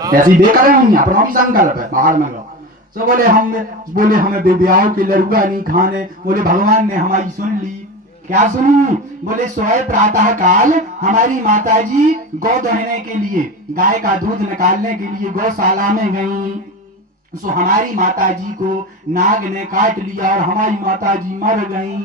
ऐसी बेकर नहीं अपना भी संकल्प है बाहर में गो। तो बोले हमें बेब्याह के लड़ुआ नहीं खाने। बोले भगवान ने हमारी सुन ली। क्या सुनी? बोले सोए प्रातः काल हमारी माताजी गौ दहने के लिए, गाय का दूध निकालने के लिए गौशाला में गई। सो हमारी माताजी को नाग ने काट लिया और हमारी माताजी मर गई।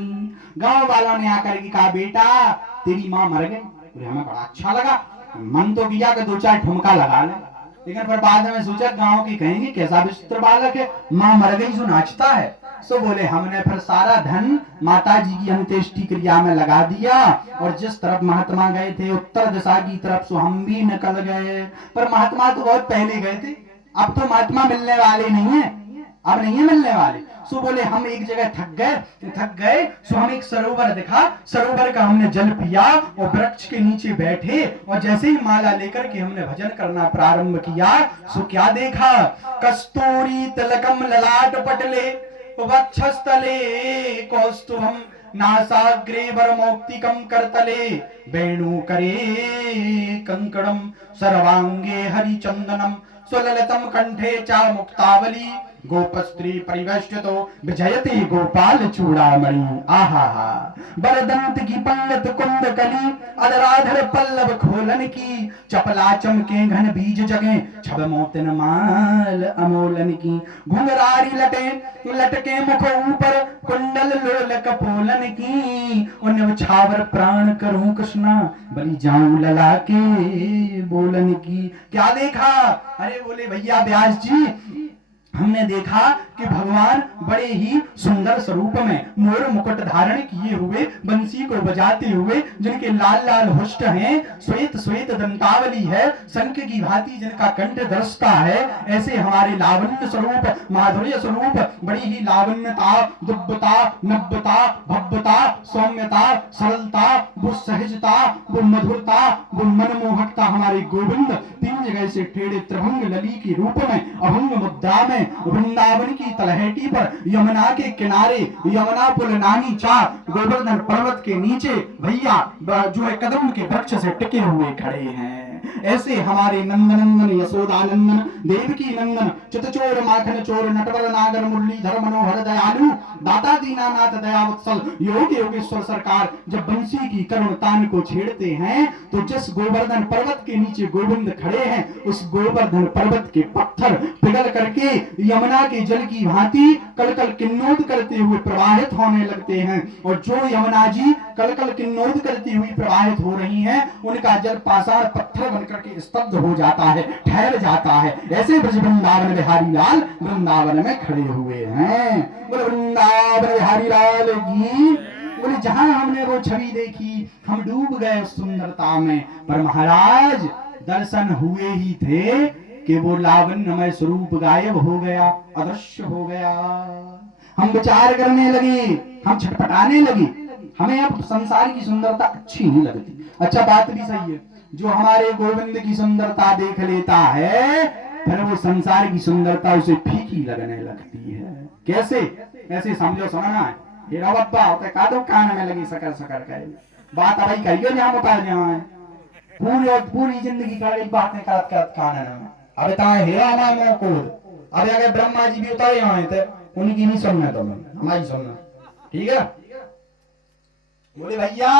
गांव वालों ने आकर के कहा बेटा तेरी माँ मर गई। बोले हमें बड़ा अच्छा लगा, मन तो किया कि दो चार ठुमका लगा ले, लेकिन फिर बाद में सोचा गांव के कहेंगे कैसा विचित्र बालक है, माँ मर गई जो नाचता है। सो बोले हमने फिर सारा धन माता जी की अंत्येष्टि क्रिया में लगा दिया और जिस तरफ महात्मा गए थे उत्तर दिशा की तरफ सो हम भी निकल गए। पर महात्मा तो बहुत पहले गए थे, अब तो महात्मा मिलने वाले नहीं है, अब नहीं है मिलने वाले। सो बोले हम एक जगह थक गए सो हम एक सरोवर दिखा, सरोवर का हमने जल पिया और वृक्ष के नीचे बैठे और जैसे ही माला लेकर के हमने भजन करना प्रारंभ किया सो क्या देखा, कस्तूरी तिलकम ललाट पटले वक्षस्थले कौस्तुभम नासाग्रे वरमौक्तिकम करतले वेणु करे कंकणम सर्वांगे हरिचंदनम सुललितम कंठे चा मुक्तावली गोपस्त्री परिवेष्टितो विजयते गोपाल चूड़ामणि। आहा बरदंत की पंगत कुंद कली अधराधर पल्लव खोलन की चपला चमके घन बीज जगे छब मोतिन माल अमोलन की घुंघरारी लटके मुख ऊपर कुंडल लोलक पोलन की उन छावर प्राण करूं कृष्णा बलि जाऊं लला के बोलन की। क्या देखा? अरे बोले भैया व्यास जी हमने देखा कि भगवान बड़े ही सुंदर स्वरूप में मोर मुकुट धारण किए हुए बंसी को बजाते हुए जिनके लाल लाल होष्ट हैं, श्वेत श्वेत दंतावली है, शंख की भांति जिनका कंठ दर्शता है, ऐसे हमारे लावण्य स्वरूप माधुर्य स्वरूप बड़ी ही लावण्यता दुब्बता नब्बता भव्यता सौम्यता सरलता वो सहजता वो मधुरता वो मनमोहकता हमारे गोविंद तीन जगह से टेढ़े त्रिभंग लली के रूप में अभंग मुद्रा में वृंदावन की तलहटी पर यमुना के किनारे यमुना पुल नानी चा गोवर्धन पर्वत के नीचे भैया जो है कदम के वृक्ष से टिके हुए खड़े हैं। ऐसे हमारे नंदनंदन यशोदानंदन देवकी नंदन चितचोर माखन चोर नटवर नागर मुरलीधर मनोहर दयालु दाता दीनानाथ दयावत्सल योग योगेश्वर सरकार जब बंसी की करुण तान को छेड़ते हैं तो जिस गोवर्धन पर्वत के नीचे गोविंद खड़े हैं उस गोवर्धन पर्वत के पत्थर पिघल करके यमुना के जल की भांति कलकल किन्नौद करते हुए प्रवाहित होने लगते हैं और जो यमुना जी कलकल किन्नौद करती हुई प्रवाहित हो रही हैं उनका जल पाषाण पत्थर बनकर के स्तब्ध हो जाता है, ठहर जाता है। ऐसे ब्रज वृंदावन बिहारी लाल वृंदावन में खड़े हुए हैं। बोले वृंदावन बिहारी लाल की। बोले जहां हमने वो छवि देखी हम डूब गए उस सुंदरता में, पर महाराज दर्शन हुए ही थे कि वो लावण्यमय स्वरूप गायब हो गया, अदृश्य हो गया। हम विचार करने लगे, हम छटपटाने लगे, हमें अब संसार की सुंदरता अच्छी नहीं लगती। अच्छा बात भी सही है, जो हमारे गोविंद की सुंदरता देख लेता है फिर वो संसार की सुंदरता उसे फीकी लगने लगती है। कैसे? ऐसे समझो सुनना है हीरा बप्पा होता का तो कान में लगी सकर सकर करे बात अभी करियो जहां बता जहां है पूरी जिंदगी कर बातें करत करत कान में अब ताए हीरा नाम को अब अगर ब्रह्मा जी भी उतारे आए थे उनकी नहीं सुनना तो हमारी सुनना ठीक है। बोले भैया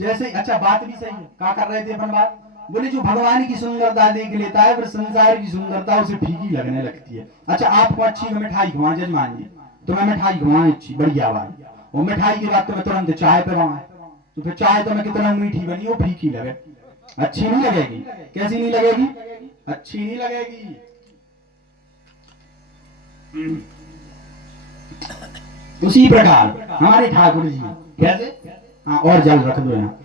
जैसे अच्छा बात भी सही है, क्या कर रहे थे अपन बात? बोले जो भगवान की सुंदरता देख लेता है फिर संसार की सुंदरता उसे फीकी लगने लगती है। अच्छा आपको अच्छी मिठाई खुआ जजमान जी तो मैं मिठाई खुआ अच्छी बढ़िया बात और मिठाई के बाद तो मैं तुरंत चाय पे तो फिर चाय तो मैं कितना मीठी बनी वो फीकी लगे, अच्छी नहीं लगेगी। कैसी नहीं लगेगी? अच्छी नहीं लगेगी। उसी प्रकार हमारे ठाकुर जी कैसे, हाँ और जल रख दो यहाँ,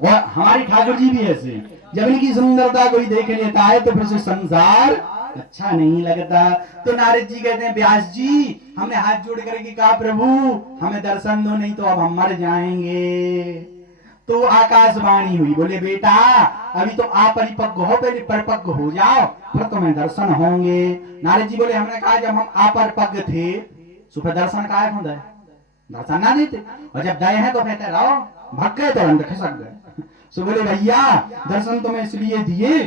और हमारे ठाकुर जी भी ऐसे जब इनकी सुंदरता कोई देख लेता है तो फिर से संसार अच्छा नहीं लगता। तो नारद जी कहते हैं व्यास जी हमने हाथ जोड़ करके कहा प्रभु हमें दर्शन दो नहीं तो अब हम मर जाएंगे। तो आकाशवाणी हुई, बोले बेटा अभी तो अपरिपक्व हो, पहले परिपक्व हो जाओ फिर तुम्हें दर्शन होंगे। नारद जी बोले हमने कहा जब हम अपरिपक्व थे तो फिर दर्शन काय होता है, दर्शन ना देते, और जब गए हैं तो कहते रहो भग गए तो खसक गए। सो बोले भैया दर्शन तुम्हें इसलिए दिए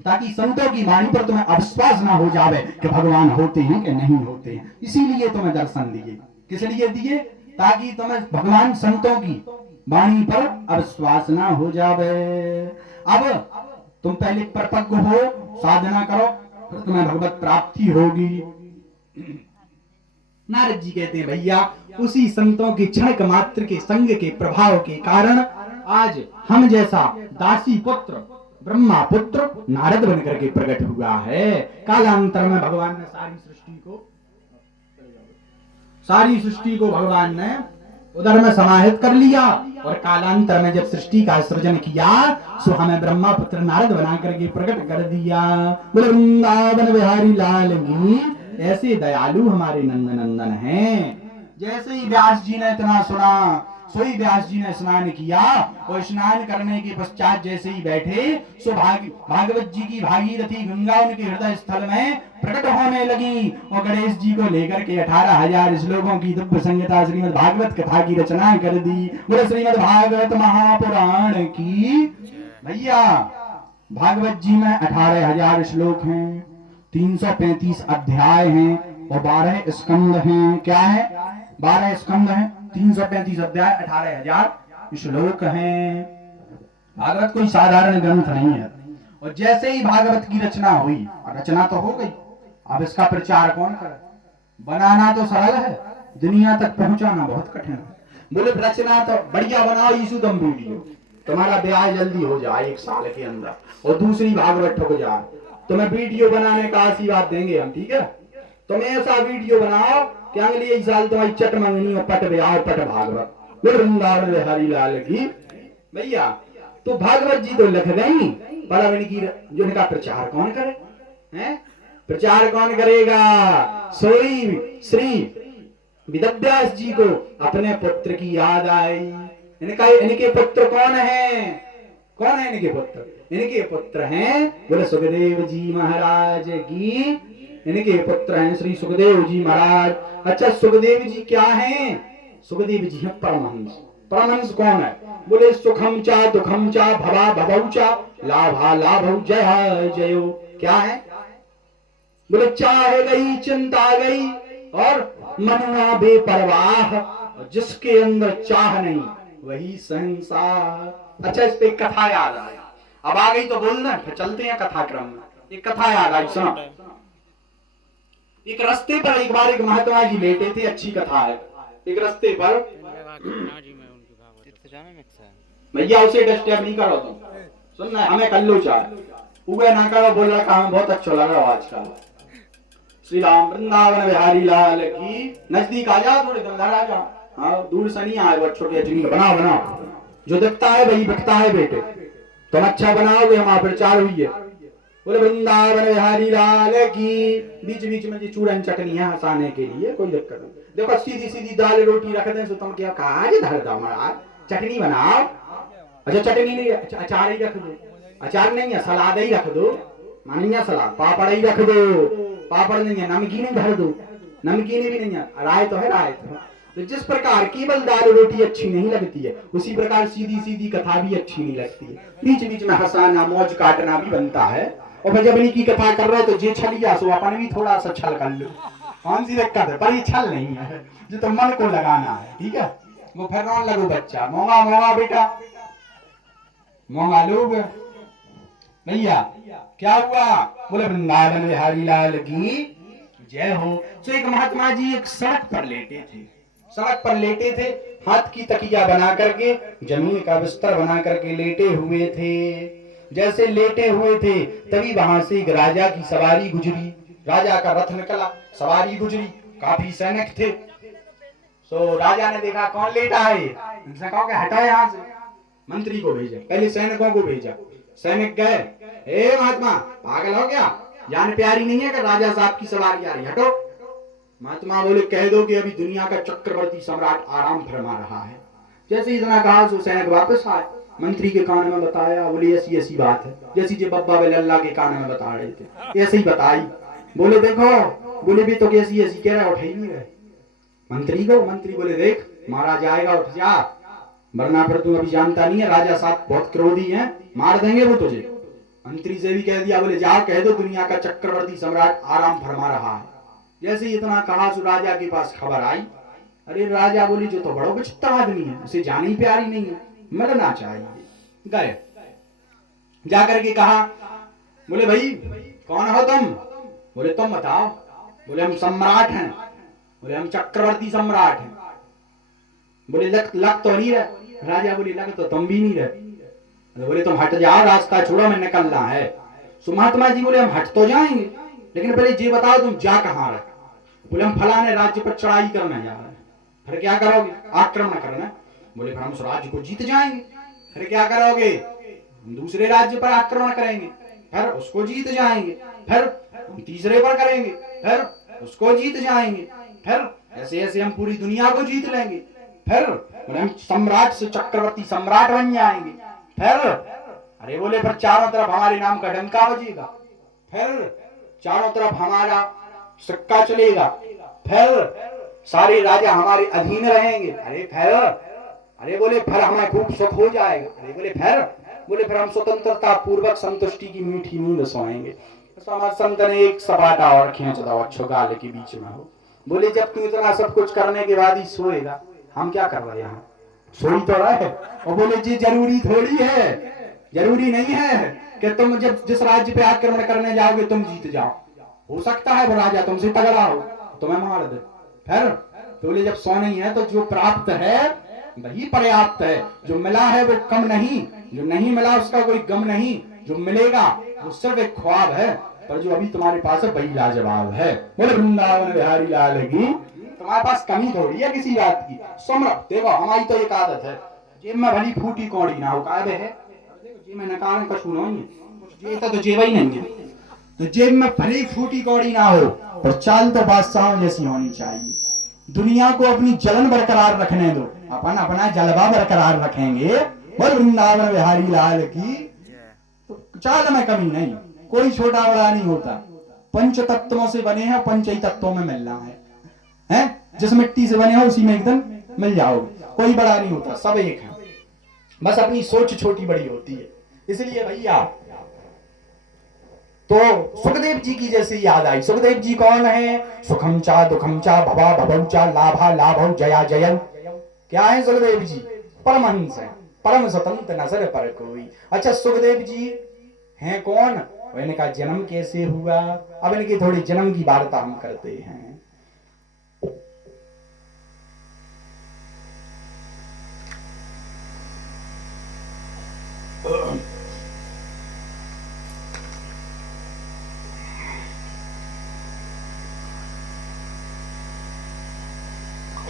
ताकि संतों की वाणी पर तुम्हें अविश्वास ना हो जावे कि भगवान होते हैं कि नहीं होते हैं। इसीलिए तुम्हें दर्शन दिए। किस लिए दिए? ताकि तुम्हें भगवान संतों की वाणी पर अविश्वास ना हो जावे। अब तुम पहले परिपक्व हो, साधना करो, फिर तुम्हें भगवत प्राप्ति होगी। नारद जी कहते हैं भैया उसी संतों के क्षणिक मात्र के संग के प्रभाव के कारण आज हम जैसा दासी पुत्र ब्रह्मा पुत्र नारद बनकर के प्रकट हुआ है। कालांतर में भगवान ने सारी सृष्टि को भगवान ने उधर में समाहित कर लिया और कालांतर में जब सृष्टि का सृजन किया सो हमें ब्रह्मा पुत्र नारद बना करके प्रकट कर दिया। बोले वृंदावन बिहारी लाल की। ऐसे दयालु हमारे नंद नंदन हैं। जैसे ही व्यास जी ने इतना सुना सोई व्यास जी ने स्नान किया और स्नान करने के पश्चात जैसे ही बैठे सो भागवत जी की भागीरथी गंगा उनके हृदय स्थल में प्रकट होने लगी और गणेश जी को लेकर के 18,000 श्लोकों की दिव्य संहिता श्रीमद् भागवत कथा की रचना कर दी। बोले श्रीमद् भागवत महापुराण की। भैया भागवत जी में 18,000 श्लोक हैं, 335 अध्याय हैं और 12 स्कंद हैं। क्या है? 12 स्कंद हैं, 335 अध्याय, 18,000 श्लोक हैं। भागवत कोई साधारण ग्रंथ नहीं है। और जैसे ही भागवत की रचना हुई, रचना तो हो गई, अब इसका प्रचार कौन करे? बनाना तो सरल है, दुनिया तक पहुंचाना बहुत कठिन है। बोले रचना तो बढ़िया बनाओ, यीशु दम वीडियो, तुम्हारा ब्याह जल्दी हो जाए 1 साल के अंदर, और दूसरी भागवत ठुक जाए, तुम्हें वीडियो बनाने का आशीर्वाद देंगे हम, ठीक है? तुम ऐसा वीडियो बनाओ कि अगले साल तुम्हारी चट मंगनी और पट ब्याह पट भागवत। वृंदावन बिहारी लाल की। भैया तो भागवत जी तो लिख गई, पर अब इनका प्रचार कौन करे? हैं? प्रचार कौन करेगा? सोई श्री वेदव्यास जी को अपने पुत्र की याद आई। इनके पुत्र कौन है? कौन है इनके पुत्र? इनके पुत्र हैं बोले सुखदेव जी महाराज की। इनके पुत्र हैं श्री सुखदेव जी महाराज। अच्छा सुखदेव जी क्या हैं? सुखदेव जी हैं परमहंस। परमहंस कौन है? बोले सुखम चा दुखम चा भवा भवौ चा लाभा लाभौ जय जयो। क्या है? बोले चाह गई चिंता गई और मनुआ बेपरवाह, जिसके अंदर चाह नहीं वही संसार। अच्छा इस पे कथा याद आया, अब आ गई तो बोल दें, फिर चलते हैं कथा क्रम में। एक कथा याद आई, सुनो। एक रास्ते पर एक बार एक महात्मा जी लेटे थे, अच्छी कथा है। एक रास्ते पर भैया उसे डिस्टर्ब नहीं करो तुम, सुनना है हमें कर लो चाहे उगे ना करो, बोल रहा हमें बहुत अच्छा लग रहा आजकल। श्री राम वृंदावन बिहारी लाल की। नजदीक आ जाओ, थोड़े इधर आ जाओ, हाँ दूर से नहीं आए बच्चों के जिंदगी। बनाओ बनाओ, जो दिखता है वही बिकता है बेटे, तुम अच्छा बनाओगे हमारा प्रचार हुई है। बोले वृंदावन बिहारी लाल की। बीच बीच में जो चूरन चटनी है हंसाने के लिए, कोई दिक्कत नहीं। देखो सीधी सीधी दाल रोटी रख दें तो तुम क्या कहा धर दो महाराज, चटनी बनाओ। अच्छा चटनी नहीं, अचार ही रख दो। अचार नहीं है सलाद ही रख दो, मानिया सलाद, पापड़ ही रख दो। पापड़ नहीं है, नमकीन ही धर दो, नमकीन भी नहीं है, राय तो है राय तो जिस प्रकार केवल दाल रोटी अच्छी नहीं लगती है, उसी प्रकार सीधी सीधी कथा भी अच्छी नहीं लगती है। बीच बीच में हंसाना मौज काटना भी बनता है। और जब इनकी कथा कर रहे तो जे छलिया सो अपन भी थोड़ा सा छल कर लो, कौन सी दिक्कत है? पर ये छल नहीं है, जो तो मन को लगाना है, ठीक है? वो फिर रोन लगो बच्चा, मोंगा मोंगा बेटा मोंगा लोग। भैया क्या हुआ? बोले वृंदावन बिहारी लाल की जय हो। तो एक महात्मा जी एक सड़क पर लेटे थे, सड़क पर लेटे थे, हाथ की तकिया बना करके, जमीन का बिस्तर बना करके लेटे हुए थे। जैसे लेटे हुए थे तभी वहां से एक राजा की सवारी गुजरी। राजा का रथ निकला, सवारी गुजरी, काफी सैनिक थे। सो राजा ने देखा कौन लेटा है, उनसे कहा कि हटाओ यहाँ से। मंत्री को भेजा, पहले सैनिकों को भेजा। सैनिक गए, ए महात्मा पागल हो गया, जान प्यारी नहीं है कि राजा साहब की सवारी आ रही, हटो। महात्मा बोले कह दो कि अभी दुनिया का चक्रवर्ती सम्राट आराम फरमा रहा है। जैसे इतना कहा तो सैनिक वापस आए, मंत्री के कान में बताया। बोले ऐसी ऐसी बात है, जैसी जो बब्बा बेलल्ला के कान में बता रहे थे ऐसे ही बताई। बोले देखो, बोले भी तो कैसी ऐसी कह रहा, उठ ही नहीं रहे मंत्री को। मंत्री बोले देख मारा जाएगा, उठ जा, वरना फिर तू अभी जानता नहीं है राजा साहब बहुत क्रोधी हैं, मार देंगे वो तुझे। मंत्री से भी कह दिया, बोले जाओ कह दो दुनिया का चक्रवर्ती सम्राट आराम फरमा रहा है। जैसे ही इतना कहा सो राजा के पास खबर आई। अरे राजा बोली जो तो बड़ो विचित्र आदमी है, उसे जाने ही प्यारी नहीं है, मरना चाहिए। गए जाकर के कहा, बोले भाई कौन हो तुम? बोले तुम बताओ। बोले हम सम्राट हैं। बोले हम चक्रवर्ती सम्राट हैं। बोले लग तो नहीं रहे। राजा बोले लग तो तुम भी नहीं रहे। बोले तुम हट जाओ, रास्ता छोड़ो, मैं निकलना है। सो महात्मा जी बोले हम हट तो जाएंगे, लेकिन पहले ये बताओ तुम जा कहाँ रहे? बोले हम फलाने राज्य पर चढ़ाई करने जा रहे हैं। फिर क्या करोगे? आक्रमण करना। बोले फिर हम उस राज्य को जीत जाएंगे। फिर क्या करोगे? हम दूसरे राज्य पर आक्रमण करेंगे, फिर उसको जीत जाएंगे, फिर हम तीसरे पर करेंगे, फिर उसको जीत जाएंगे, फिर ऐसे ऐसे हम पूरी दुनिया को जीत लेंगे, फिर हम सम्राट से चक्रवर्ती सम्राट बन जाएंगे, फिर अरे बोले फिर चारों तरफ हमारे नाम का डंका बजेगा, फिर चारों तरफ हमारा सिक्का चलेगा, फिर सारे राजा हमारे अधीन रहेंगे। अरे फिर अरे बोले फिर हमें खूब सुख हो जाएगा। अरे बोले फिर हम स्वतंत्रता पूर्वक संतुष्टि की मीठी नींद सोएंगे। समाज संत ने एक सपाटा और खींच दो अच्छो गाल के बीच में हो। बोले जब तू इतना सब कुछ करने के बाद ही सोएगा, हम क्या कर रहे हैं? सोई तो रहे। और बोले जी जरूरी थोड़ी है, जरूरी नहीं है कि तुम जब जिस राज्य पे आक्रमण करने जाओगे तुम जीत जाओ। हो सकता है वो राजा तुमसे तगड़ा हो, तुम्हें मार दे। फिर बोले जब सो नहीं है तो जो प्राप्त है वही पर्याप्त है, जो मिला है वो कम नहीं, जो नहीं मिला उसका कोई गम नहीं, जो मिलेगा वो सिर्फ एक ख्वाब है, पर जो अभी तुम्हारे पास है वही लाजवाब है। बोले वृंदावन बिहारी लाल की। तुम्हारे पास कमी थोड़ी है किसी बात की। सुमर देखो हमारी तो एक आदत है, जेब में भली फूटी कौड़ी ना हो, कायदे है जेब में नकारे कछु नहीं है, जेब तो जेब ही नहीं है, तो जेब में भली फूटी कौड़ी ना हो, पर चाल तो बादशाह जैसी होनी चाहिए। दुनिया को अपनी जलन बरकरार रखने दो, अपन अपना जलवा बरकरार रखेंगे। बोल वृंदावन बिहारी लाल की। तो चाल में कमी नहीं, कोई छोटा बड़ा नहीं होता। पंच तत्वों से बने हैं, पंच ही तत्वों में मिलना है? जिस मिट्टी से बने हो उसी में एकदम मिल जाओगे, कोई बड़ा नहीं होता, सब एक है, बस अपनी सोच छोटी बड़ी होती है। इसलिए भैया तो सुखदेव जी की जैसे याद आई। सुखदेव जी कौन है? सुखम चा दुखम चा भवा भवम चा लाभा लाभव जया जयम। क्या है सुखदेव जी? परमहंस है, परम स्वतंत्र नजर पर कोई। अच्छा सुखदेव जी हैं कौन? इनका जन्म कैसे हुआ? अब इनके थोड़ी जन्म की वार्ता हम करते हैं।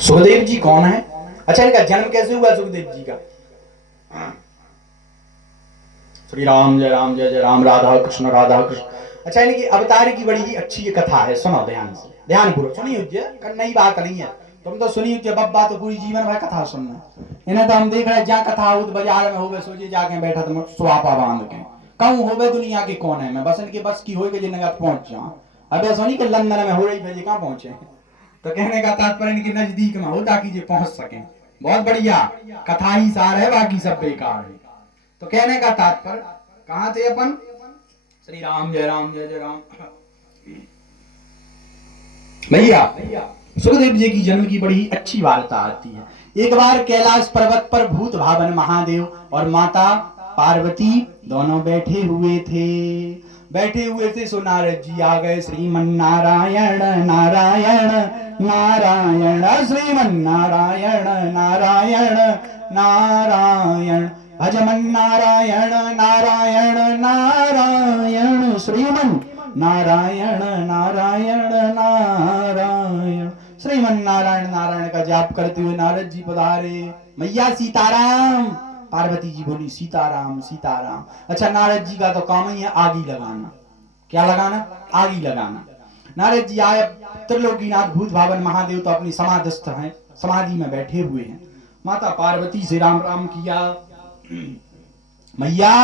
सुखदेव जी कौन है? अच्छा इनका जन्म कैसे हुआ सुखदेव जी का? श्री राम जय राम जय जय राम, राधा कृष्ण राधा कृष्ण। अच्छा इनकी अवतार की बड़ी ही अच्छी ये कथा है, सुनो ध्यान से, ध्यान पूर्वक सुनिए। नई बात नहीं है, तुम तो सुनिए बब्बा तो पूरी जीवन भर कथा सुनना। इन्हें तो हम देख रहे जहाँ कथा हो बाजार में होवे सोचे जाके बैठा तुम स्वापा बांध के कहूँ होवे दुनिया के कोने में, बस इनके बस की हो के जिन्हें पहुंच जाओ। अब ऐसा नहीं कि लंदन में हो रही भेजे कहाँ पहुंचे, तो कहने का तात्पर्य इनके नजदीक में हो ताकि ये पहुंच सके। बहुत बढ़िया कथा ही सार है, बाकी सब बेकार है। तो कहने का तात्पर्य कहाँ थे अपन? श्री राम जय जय राम। भैया सुखदेव जी की जन्म की बड़ी अच्छी वार्ता आती है। एक बार कैलाश पर्वत पर भूत भावन महादेव और माता पार्वती दोनों बैठे हुए थे। सो नारद जी आ गए। श्रीमन नारायण नारायण नारायण, श्रीमन नारायण नारायण नारायण, भजमन नारायण नारायण नारायण, श्रीमन नारायण नारायण नारायण। श्रीमन नारायण नारायण का जाप करते हुए नारद जी पधारे। मैया सीताराम। पार्वती जी बोली सीताराम सीताराम। अच्छा नारद जी का तो काम ही है आगी लगाना। क्या लगाना? आगी लगाना। नारद जी आए। त्रिलोकीनाथ भूत भावन महादेव तो अपनी समाधिस्थ हैं, समाधि में बैठे हुए हैं। माता पार्वती से राम राम किया। मैया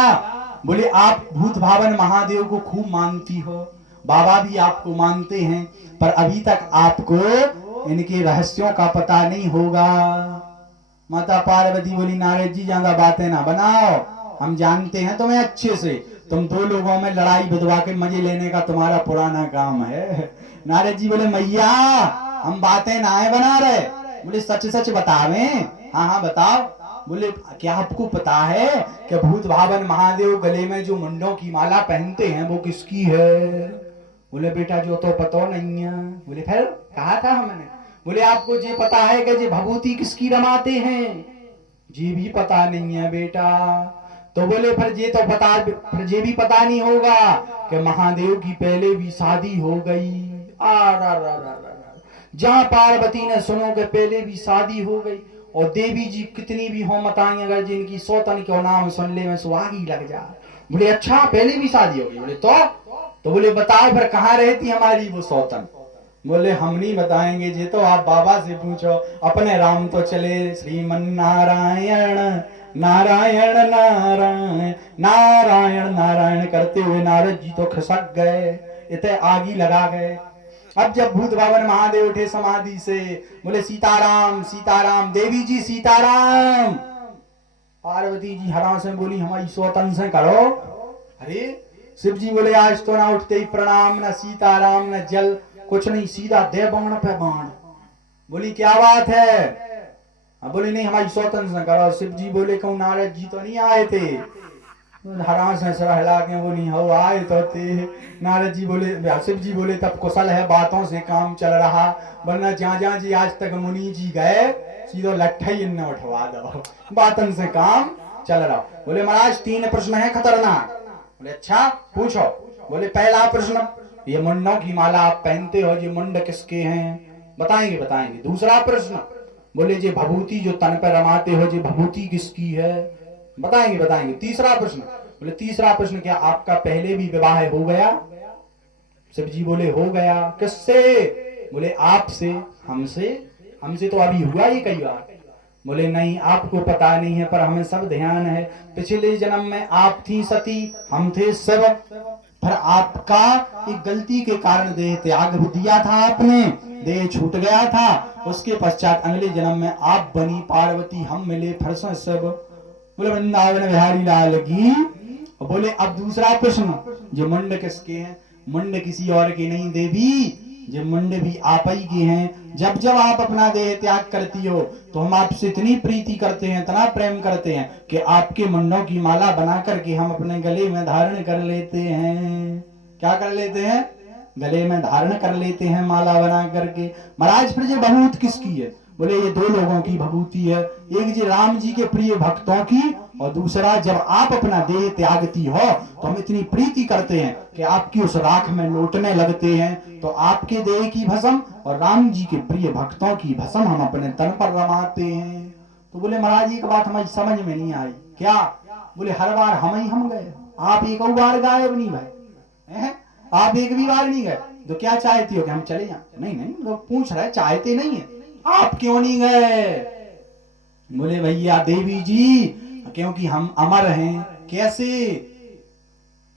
बोले आप भूत भावन महादेव को खूब मानती हो, बाबा भी आपको मानते हैं, पर अभी तक आपको इनके रहस्यों का पता नहीं होगा। माता पार्वती बोली नारद जी ज्यादा बातें ना बनाओ, हम जानते हैं तुम्हें अच्छे से, तुम दो लोगों में लड़ाई बिधवा के मजे लेने का तुम्हारा पुराना काम है। नारद जी बोले मैया हम बातें ना है बना रहे, बोले सच सच बतावे। हाँ हाँ बताओ। बोले क्या आपको पता है कि भूत भावन महादेव गले में जो मुंडों की माला पहनते हैं वो किसकी है? बोले बेटा जो तो पता नहीं है। बोले फिर कहा था हमने? बोले आपको ये पता है कि ये भभूति किसकी रमाते हैं? जी भी पता नहीं है बेटा। तो बोले फिर ये तो पता, फिर ये भी पता नहीं होगा कि महादेव की पहले भी शादी हो गई। जहां पार्वती ने सुनो के पहले भी शादी हो गई, और देवी जी कितनी भी हो मताई अगर जिनकी सौतन के नाम सुन ले में सुहागी लग जा। बोले अच्छा पहले भी शादी हो गई? बोले तो बोले बताओ फिर कहाँ रहती हमारी वो सौतन? बोले हम नहीं बताएंगे, ये तो आप बाबा से पूछो। अपने राम तो चले श्रीमन नारायण नारायण नारायण नारायण नारायण करते हुए नारद जी तो खसक गए, इतने आगी लगा गए। अब जब भूत भावन महादेव उठे समाधि से, बोले सीताराम सीताराम, देवी जी सीताराम। पार्वती जी हरा से बोली हमारी सौतन से करो। अरे शिव जी बोले आज तो ना उठते ही प्रणाम, न सीताराम न जल, कुछ नहीं, सीधा दे बाण पे बाण। बोली क्या बात है? बोली नहीं हमारी सौतन से करो। शिव जी बोले कहूँ नारद जी तो नहीं आए थे? हरा से सर हिला के बोली हो आए तो थे। नारद जी बोले, शिव जी बोले तब कुशल है, बातों से काम चल रहा, वरना जहाँ जहाँ जी आज तक मुनि जी गए सीधो लट्ठा ही इन्हें उठवा दो, बातन से काम चल रहा। बोले महाराज 3 प्रश्न है खतरनाक। बोले अच्छा पूछो। बोले पहला प्रश्न, ये मुंडों की माला आप पहनते हो, ये मुंड किसके हैं? बताएंगे बताएंगे। दूसरा प्रश्न, बोले ये भभूति जो तन पर रमाते हो, ये भभूति किसकी है? बताएंगे बताएंगे। तीसरा प्रश्न, बोले तीसरा प्रश्न क्या आपका पहले भी विवाह हो गया? शिव जी बोले हो गया। किससे? बोले आपसे। हमसे? हमसे तो अभी हुआ ही कई बार। बोले नहीं आपको पता नहीं है, पर हमें सब ध्यान है। पिछले जन्म में आप थी सती, हम थे शिव, पर आपका एक गलती के कारण देह त्याग दिया था आपने, देह छूट गया था। उसके पश्चात अगले जन्म में आप बनी पार्वती, हम मिले फिर से शिव। बोले वृंदावन बिहारी लाल की। बोले अब दूसरा प्रश्न, जो मुंड किसके हैं? मुंड किसी और के नहीं देवी, जो मुंड भी आप ही के हैं। जब जब आप अपना देह त्याग करती हो तो हम आपसे इतनी प्रीति करते हैं, इतना प्रेम करते हैं कि आपके मुंडों की माला बना करके हम अपने गले में धारण कर लेते हैं। क्या कर लेते हैं? गले में धारण कर लेते हैं माला बना करके। महाराज फिर ये भभूत किसकी है? बोले ये 2 लोगों की भभूति है, एक जी राम जी के प्रिय भक्तों की, और दूसरा जब आप अपना देह त्यागती हो तो हम इतनी प्रीति करते हैं कि आपकी उस राख में लौटने लगते हैं। तो आपके देह की भस्म और राम जी के प्रिय भक्तों की भस्म हम अपने तन पर रमाते हैं। तो बोले महाराज एक बात हमारी समझ में नहीं आई। क्या? बोले हर बार हम गए, आप एक बार गायब नहीं भाई, आप एक भी बार नहीं गए, तो क्या चाहती हो कि हम चले जाएं? नहीं नहीं, लोग पूछ रहे चाहते नहीं है, आप क्यों नहीं गए? बोले भैया देवी जी क्योंकि हम अमर हैं। कैसे?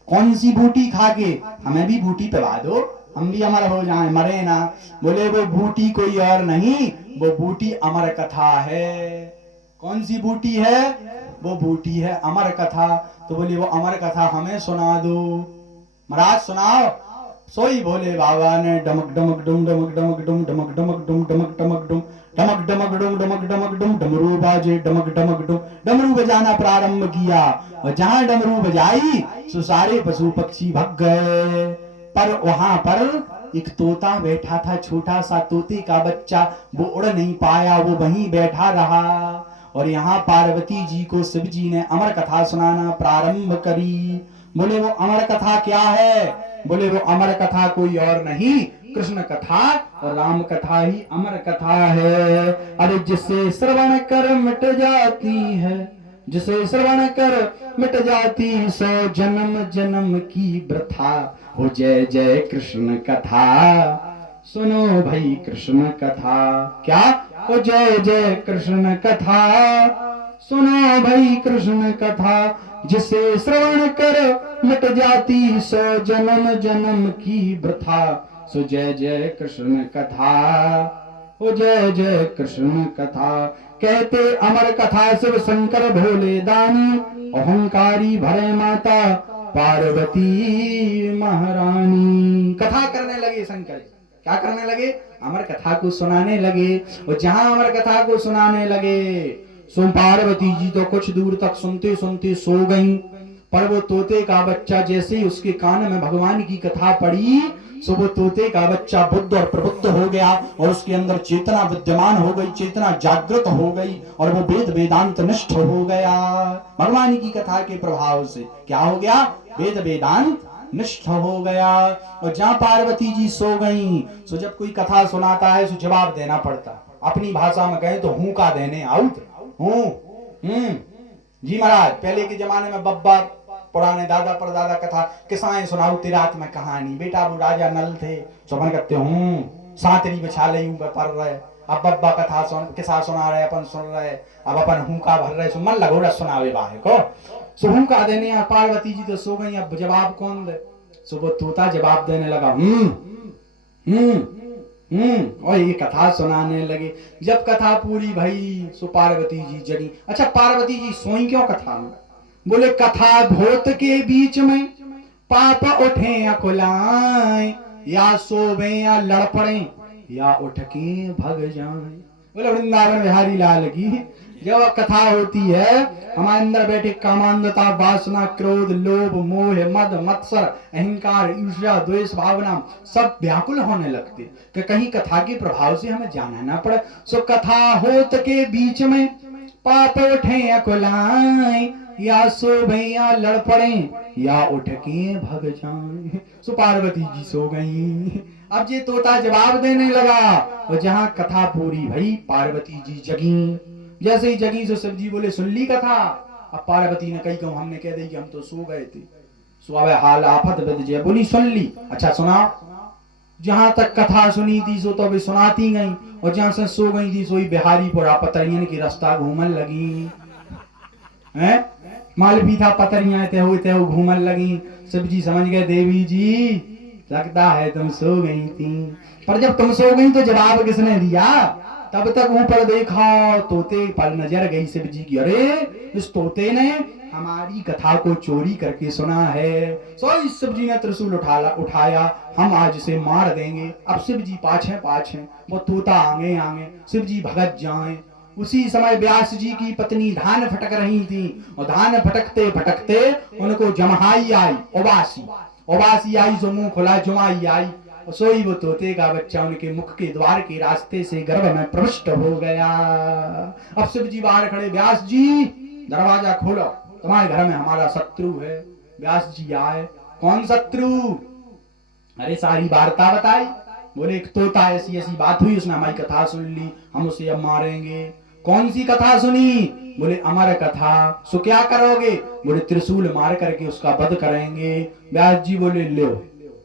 कौन सी बूटी खा के? हमें भी बूटी पिला दो, हम भी अमर हो जाएं, मरे ना। बोले वो बूटी कोई और नहीं, वो बूटी अमर कथा है। कौन सी बूटी है? वो बूटी है अमर कथा। तो बोले वो अमर कथा हमें सुना दो। महाराज सुनाओ। सोई भोले बाबा ने डमक डमक डुम डमक डमक डुम डमक डमक डुम डमक डमक डुम डमक डमक डुम डमक डमक डुम डमरू बाजे डमक डमक डुम। डमरू बजाना प्रारंभ किया, और जहां डमरू बजाई सो सारे पशु पक्षी भग गए। पर वहां पर एक तोता बैठा था, छोटा सा तोते का बच्चा, वो उड़ नहीं पाया, वो वहीं बैठा रहा। और यहाँ पार्वती जी को शिव जी ने अमर कथा सुनाना प्रारंभ करी। बोले वो अमर कथा क्या है? बोले वो अमर कथा कोई और नहीं, कृष्ण कथा और राम कथा ही अमर कथा है। अरे जिसे श्रवण कर मिट जाती है, जिसे श्रवण कर मिट जाती 100 जन्म जन्म की वृथा। हो जय जय कृष्ण कथा, सुनो भाई कृष्ण कथा। क्या? हो जय जय कृष्ण कथा, सुनो भाई कृष्ण कथा। जिसे श्रवण कर मिट जाती 100 जन्म जन्म की वृथा। सो जय जय कृष्ण कथा, हो जय जय कृष्ण कथा। कहते अमर कथा शिव शंकर भोले दानी, अहंकारी भरे माता पार्वती महारानी। कथा करने लगे शंकर जी। क्या करने लगे? अमर कथा को सुनाने लगे। और जहां अमर कथा को सुनाने लगे सो पार्वती जी तो कुछ दूर तक सुनते सुनते सो गईं। पर वो तोते का बच्चा जैसे ही उसके कान में भगवान की कथा पड़ी सो वो तोते का बच्चा बुद्ध और प्रबुद्ध हो गया और उसके अंदर चेतना विद्यमान हो गई, चेतना जागृत हो गई और वो वेद वेदांत निष्ठ हो गया। भगवान की कथा के प्रभाव से क्या हो गया? वेद वेदांत निष्ठ हो गया। और जहां पार्वती जी सो गईं सो जब कोई कथा सुनाता है सो जवाब देना पड़ता। अपनी भाषा में कहें तो हूं का देने आउट हूं। जी महाराज, पहले के जमाने में बब्बर पुराने दादा परदादा कथा किसाएं सुनाउती रात में कहानी। बेटा वो राजा नल थे सुबह करते हूँ सातरी बिछा ले पढ़ रहे। अब बब्बा कथा सुन किसा सुना रहे, अपन सुन रहे। अब अपन हुका भर रहे सो मन लगो रहा सुनावे बाहे को सो हुका देने। पार्वती जी तो सो गई, अब जवाब कौन दे? सो वो तोता जवाब देने लगा और ये कथा सुनाने लगे। जब कथा पूरी भई सो पार्वती जी जगी। अच्छा, पार्वती जी सोई क्यों कथा में? बोले कथा भूत के बीच में पाप उठे या खुलाए, या सोवे या लड़ पड़े या उठ के भग जाए। बोले वृंदावन बिहारी लाल की जब कथा होती है हमारे अंदर बैठे कामांधता, वासना, क्रोध, लोभ, मोह, मद, मत्सर, अहंकार, ईर्ष्या, द्वेष भावना सब व्याकुल होने लगते कि कहीं कथा के प्रभाव से हमें जाना ना पड़े। सो कथा होत के बीच में पाप उठे या खुलाए, या सोवे या लड़ पड़े या उठ के भग जाए। सो पार्वती जी सो गई। अब ये तोता जवाब देने लगा और जहां कथा पूरी भई पार्वती जी जगी। जैसे ही जगी सो शिव जी बोले सुन ली कथा? अब पार्वती ने कही कहूं हमने कह दी कि हम तो सो गए थे। सो अब हाल आफत बद जे बोली सुन ली। अच्छा सुनाओ। जहां तक कथा सुनी थी सो तो अभी सुनाती गई और जहां से सो गई थी सोई बिहारीपुरा पतरियन की रास्ता घूमन लगी हैं। मालपीता पतरियां ते घूमन लगी। शिव जी समझ गए देवी जी लगता है तुम सो गई थी। पर जब तुम सो गई तो जवाब किसने दिया? तब तक ऊपर देखा तोते पर नजर गई शिव जी की। अरे इस तोते ने हमारी कथा को चोरी करके सुना है। सो इस शिव जी ने त्रिशूल उठाया हम आज इसे मार देंगे। अब शिव जी पाछे वो तोता आगे आगे शिव जी भगत जाए। उसी समय व्यास जी की पत्नी धान फटक रही थी और धान फटकते फटकते उनको जमहाई आई, उबासी आई जो मुंह खुला जुमाई आई। सोई वो तोते का बच्चा उनके मुख के द्वार के रास्ते से गर्भ में प्रविष्ट हो गया। अब शिव जी बाहर खड़े, व्यास जी दरवाजा खोलो, तुम्हारे घर में हमारा शत्रु है। व्यास जी आए, कौन शत्रु? अरे सारी वार्ता बताई। बोले एक तोता ऐसी ऐसी बात हुई, उसने हमारी कथा सुन ली, हम उसे अब मारेंगे। कौन सी कथा सुनी? बोले अमर कथा। सो क्या करोगे? बोले त्रिशूल मार करके उसका वध करेंगे। व्यास जी बोले ले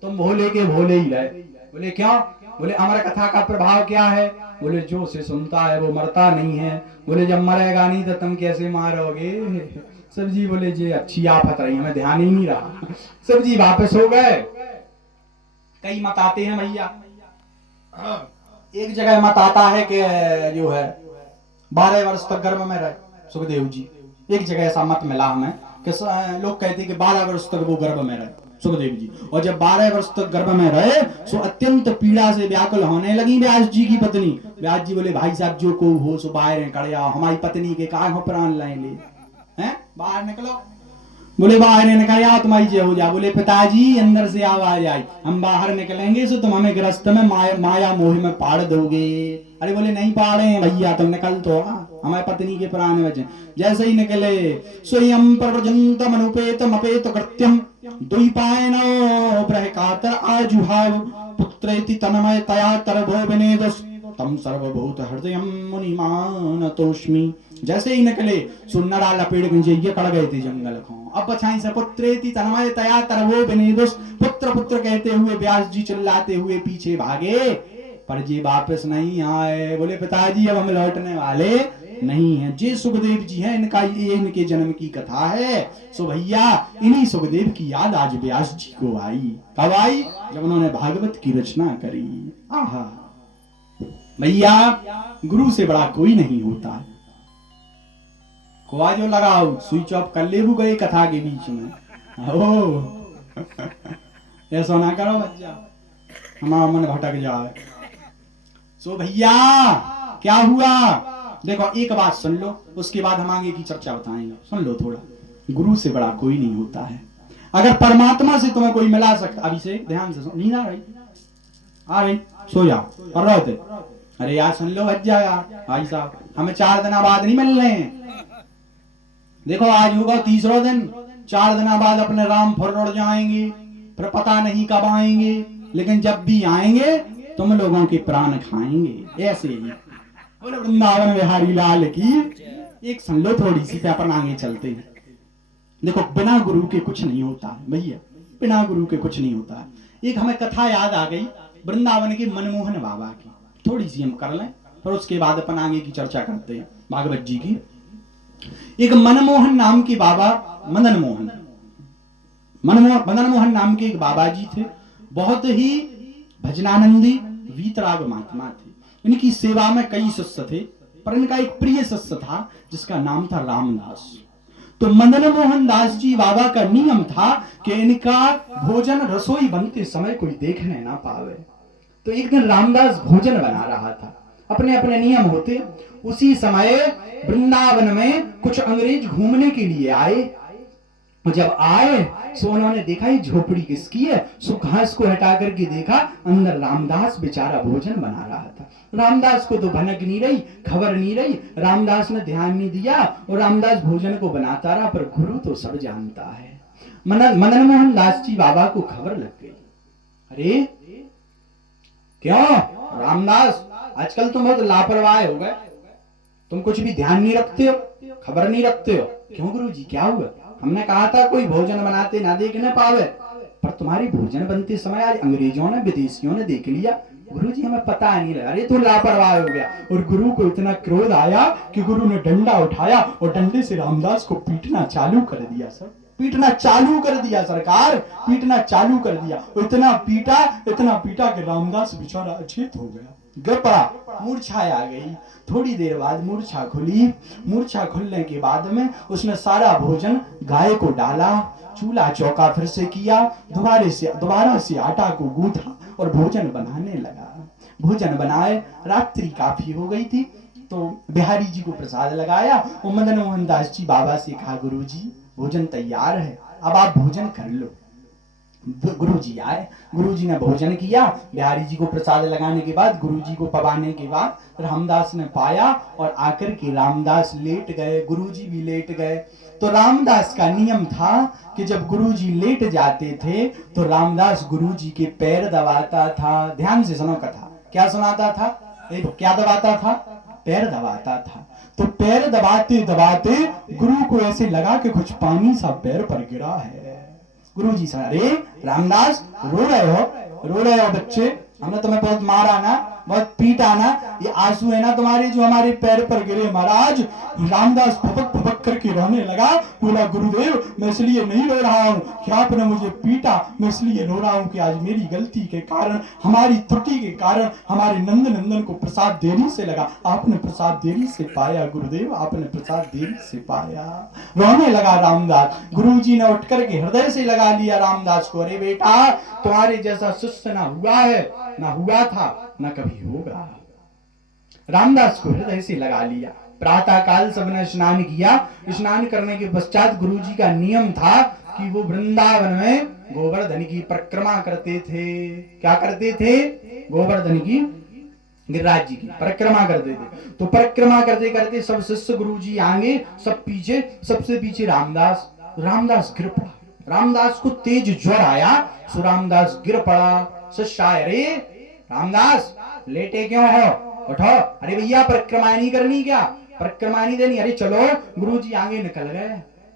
तुम भोले के भोले ही रहे। बोले क्यों? बोले अमर कथा का प्रभाव क्या है? बोले जो उसे सुनता है वो मरता नहीं है। बोले जब मरेगा नहीं तो तुम कैसे मारोगे? शिव जी बोले जी अच्छी आफत रही, हमें ध्यान ही नहीं रहा। शिव जी वापस हो गए। कई मत आते हैं भैया। एक जगह मत आता है कि जो है 12 वर्ष तक गर्भ में रहे सुखदेव जी। एक जगह ऐसा मत मिला हमें कि लोग कहते कि 12 वर्ष तक वो गर्भ में रहे सुखदेव जी। और जब 12 वर्ष तक गर्भ में रहे सो अत्यंत पीड़ा से व्याकुल होने लगी व्यास जी की पत्नी। व्यास जी बोले भाई साहब जो को हो सो बाहर निकल आओ, हमारी पत्नी के काहे प्राण लाए ले हैं, बाहर निकलो। बोले बाहर निकल आओ तुम्हारी जय हो जा। बोले पिताजी अंदर से आवाज आई, हम बाहर निकलेंगे सो तुम हमें ग्रस्त में माया मोह में पाड़ दोगे। अरे बोले नहीं पाड़े भैया, तुम निकल तो हमारे पत्नी के प्राण बचे। जैसे ही निकले स्वयं प्रव्रजंतम अनुपेतम अपेत कृत्यम द्वैपायनो प्रहकातर आजुहाव पुत्रेति तन्मय तया तरभो विनेदस तम सर्वभूत हृदयम मुनिमानतोस्मि। जैसे ही निकले सुन्नरा लपेड़ गंजे ये कड़ गए थे जंगल को। अब बछाई से पुत्रेति तन्मय तया तरभो विनेदस, पुत्र पुत्र कहते हुए व्यास जी चिल्लाते हुए पीछे भागे पर जी वापस नहीं आए। बोले पिताजी अब हम लौटने वाले नहीं है। जी सुखदेव जी हैं, इनका ये इनके जन्म की कथा है। सो भैया इन्हीं सुखदेव की याद आज व्यास जी को आई। कब आई? जब उन्होंने भागवत की रचना करी। आहा भैया गुरु से बड़ा कोई नहीं होता। खोआ जो लगाओ स्विच ऑफ कर ले गए कथा के बीच में। ओ ऐसा ना करो बच्चा, हमारा मन भटक जाए। सो भैया क्या हुआ, देखो एक बात सुन लो, उसके बाद हम आगे की चर्चा बताएंगे। सुन लो थोड़ा, गुरु से बड़ा कोई नहीं होता है। अगर परमात्मा से तुम्हें कोई मिला सकता, अभी से ध्यान से सुन, नींद आ रही, आ रही, सो जाओ, पढ़ रहे थे। अरे यार सुन लो बच्चा, यार भाई साहब हमें 4 दिन बाद नहीं मिल रहे हैं। देखो आज होगा 3रा दिन, 4 दिन बाद अपने राम फुर उड़ जाएंगे, फिर पता नहीं कब आएंगे, लेकिन जब भी आएंगे तुम लोगों के प्राण खाएंगे। ऐसे ही बोले वृंदावन बिहारी लाल की। एक सुन लो थोड़ी सी, अपन आगे चलते हैं। देखो बिना गुरु के कुछ नहीं होता है भैया, बिना गुरु के कुछ नहीं होता है। एक हमें कथा याद आ गई वृंदावन के मनमोहन बाबा की, थोड़ी सी हम कर लें, फिर उसके बाद अपन आगे की चर्चा करते हैं भागवत जी की। एक मनमोहन नाम के बाबा, मदन मोहन नाम के एक बाबा जी थे, बहुत ही भजनानंदी वीतराग महात्मा थे। इनकी सेवा में कई शिष्य थे, पर इनका एक प्रिय शिष्य था जिसका नाम था रामदास। तो मदन मोहन दास जी बाबा का नियम था कि इनका भोजन रसोई बनते समय कोई देखने ना पावे। तो एक दिन रामदास भोजन बना रहा था, अपने अपने नियम होते। उसी समय वृंदावन में कुछ अंग्रेज घूमने के लिए आए। जब आए सो उन्होंने देखा ये झोपड़ी किसकी है, सो घास को हटा करके देखा, अंदर रामदास बेचारा भोजन बना रहा था। रामदास को तो भनक नहीं रही, खबर नहीं रही, रामदास ने ध्यान नहीं दिया और रामदास भोजन को बनाता रहा। पर गुरु तो सब जानता है। मदन मोहन दास जी बाबा को खबर लग गई, अरे क्यों रामदास आजकल तुम बहुत लापरवाह हो गए, तुम कुछ भी ध्यान नहीं रखते हो, खबर नहीं रखते हो। क्यों गुरु जी क्या हुआ? हमने कहा था कोई भोजन बनाते ना देखने पावे, पर तुम्हारी भोजन बनते समय आज अंग्रेजों ने विदेशियों ने देख लिया। गुरु जी हमें पता नहीं लगा, अरे तू लापरवाह हो गया। और गुरु को इतना क्रोध आया कि गुरु ने डंडा उठाया और डंडे से रामदास को पीटना चालू कर दिया। सर पीटना चालू कर दिया, सरकार पीटना चालू कर दिया। इतना पीटा कि रामदास बेचारा अचेत हो गया, गिर पड़ा, मूर्छा आ गई। थोड़ी देर बाद मूर्छा खुली। मूर्छा खुलने के बाद में उसने सारा भोजन गाय को डाला, चूल्हा चौका फिर से किया, दोबारा से आटा को गूंथा और भोजन बनाने लगा। भोजन बनाए, रात्रि काफी हो गई थी, तो बिहारी जी को प्रसाद लगाया और मदन मोहन दास जी बाबा से कहा, गुरु जी भोजन तैयार है, अब आप भोजन कर लो। गुरु जी आए, गुरु जी ने भोजन किया। बिहारी जी को प्रसाद लगाने के बाद, गुरु जी को पवाने के बाद रामदास ने पाया और आकर के रामदास लेट गए, गुरु जी भी लेट गए। तो रामदास का नियम था कि जब गुरु जी लेट जाते थे तो रामदास गुरु जी के पैर दबाता था। ध्यान से सुनो कथा, क्या सुनाता था, क्या दबाता था, पैर दबाता था। तो पैर दबाते दबाते गुरु को ऐसे लगा कि कुछ पानी सा पैर पर गिरा है। गुरु जी सर, अरे रामदास रो रहे हो बच्चे, हमने तुम्हें बहुत मारा ना, बहुत पीटा ना, ये आंसू है ना तुम्हारे जो हमारे पैर पर गिरे महाराज। रामदास फपक फपक करके रोने लगा, बोला गुरुदेव मैं इसलिए नहीं रो रहा हूँ कि आपने मुझे पीटा, मैं इसलिए रो रहा हूँ कि आज मेरी गलती के कारण, हमारी त्रुटि के कारण हमारे नंद नंदन को प्रसाद देरी से लगा, आपने प्रसाद देरी से पाया गुरुदेव, आपने प्रसाद देरी से पाया। रोने लगा रामदास। गुरु जी ने उठ करके हृदय से लगा लिया रामदास को, अरे बेटा तुम्हारे जैसा शिष्य ना हुआ है, ना हुआ था, ना कभी होगा। रामदास को हृदय से लगा लिया। प्रातः काल सबने स्नान किया। स्नान करने के पश्चात गुरु जी का नियम था कि वो वृंदावन में गोवर्धन की परिक्रमा करते थे। क्या करते थे? गोवर्धन की, गिरिराज जी की परिक्रमा करते थे। तो परिक्रमा करते करते सब शिष्य गुरु जी आगे, सब पीछे, सबसे पीछे रामदास। रामदास गिर पड़ा, रामदास को तेज ज्वर आया, सो रामदास गिर पड़ा। शिष्य आए, अरे रामदास लेटे क्यों हो, उठो। अरे भैया परिक्रमा नहीं करनी क्या, परिक्रमा नहीं देनी, अरे चलो। गुरु जी आगे निकल गए।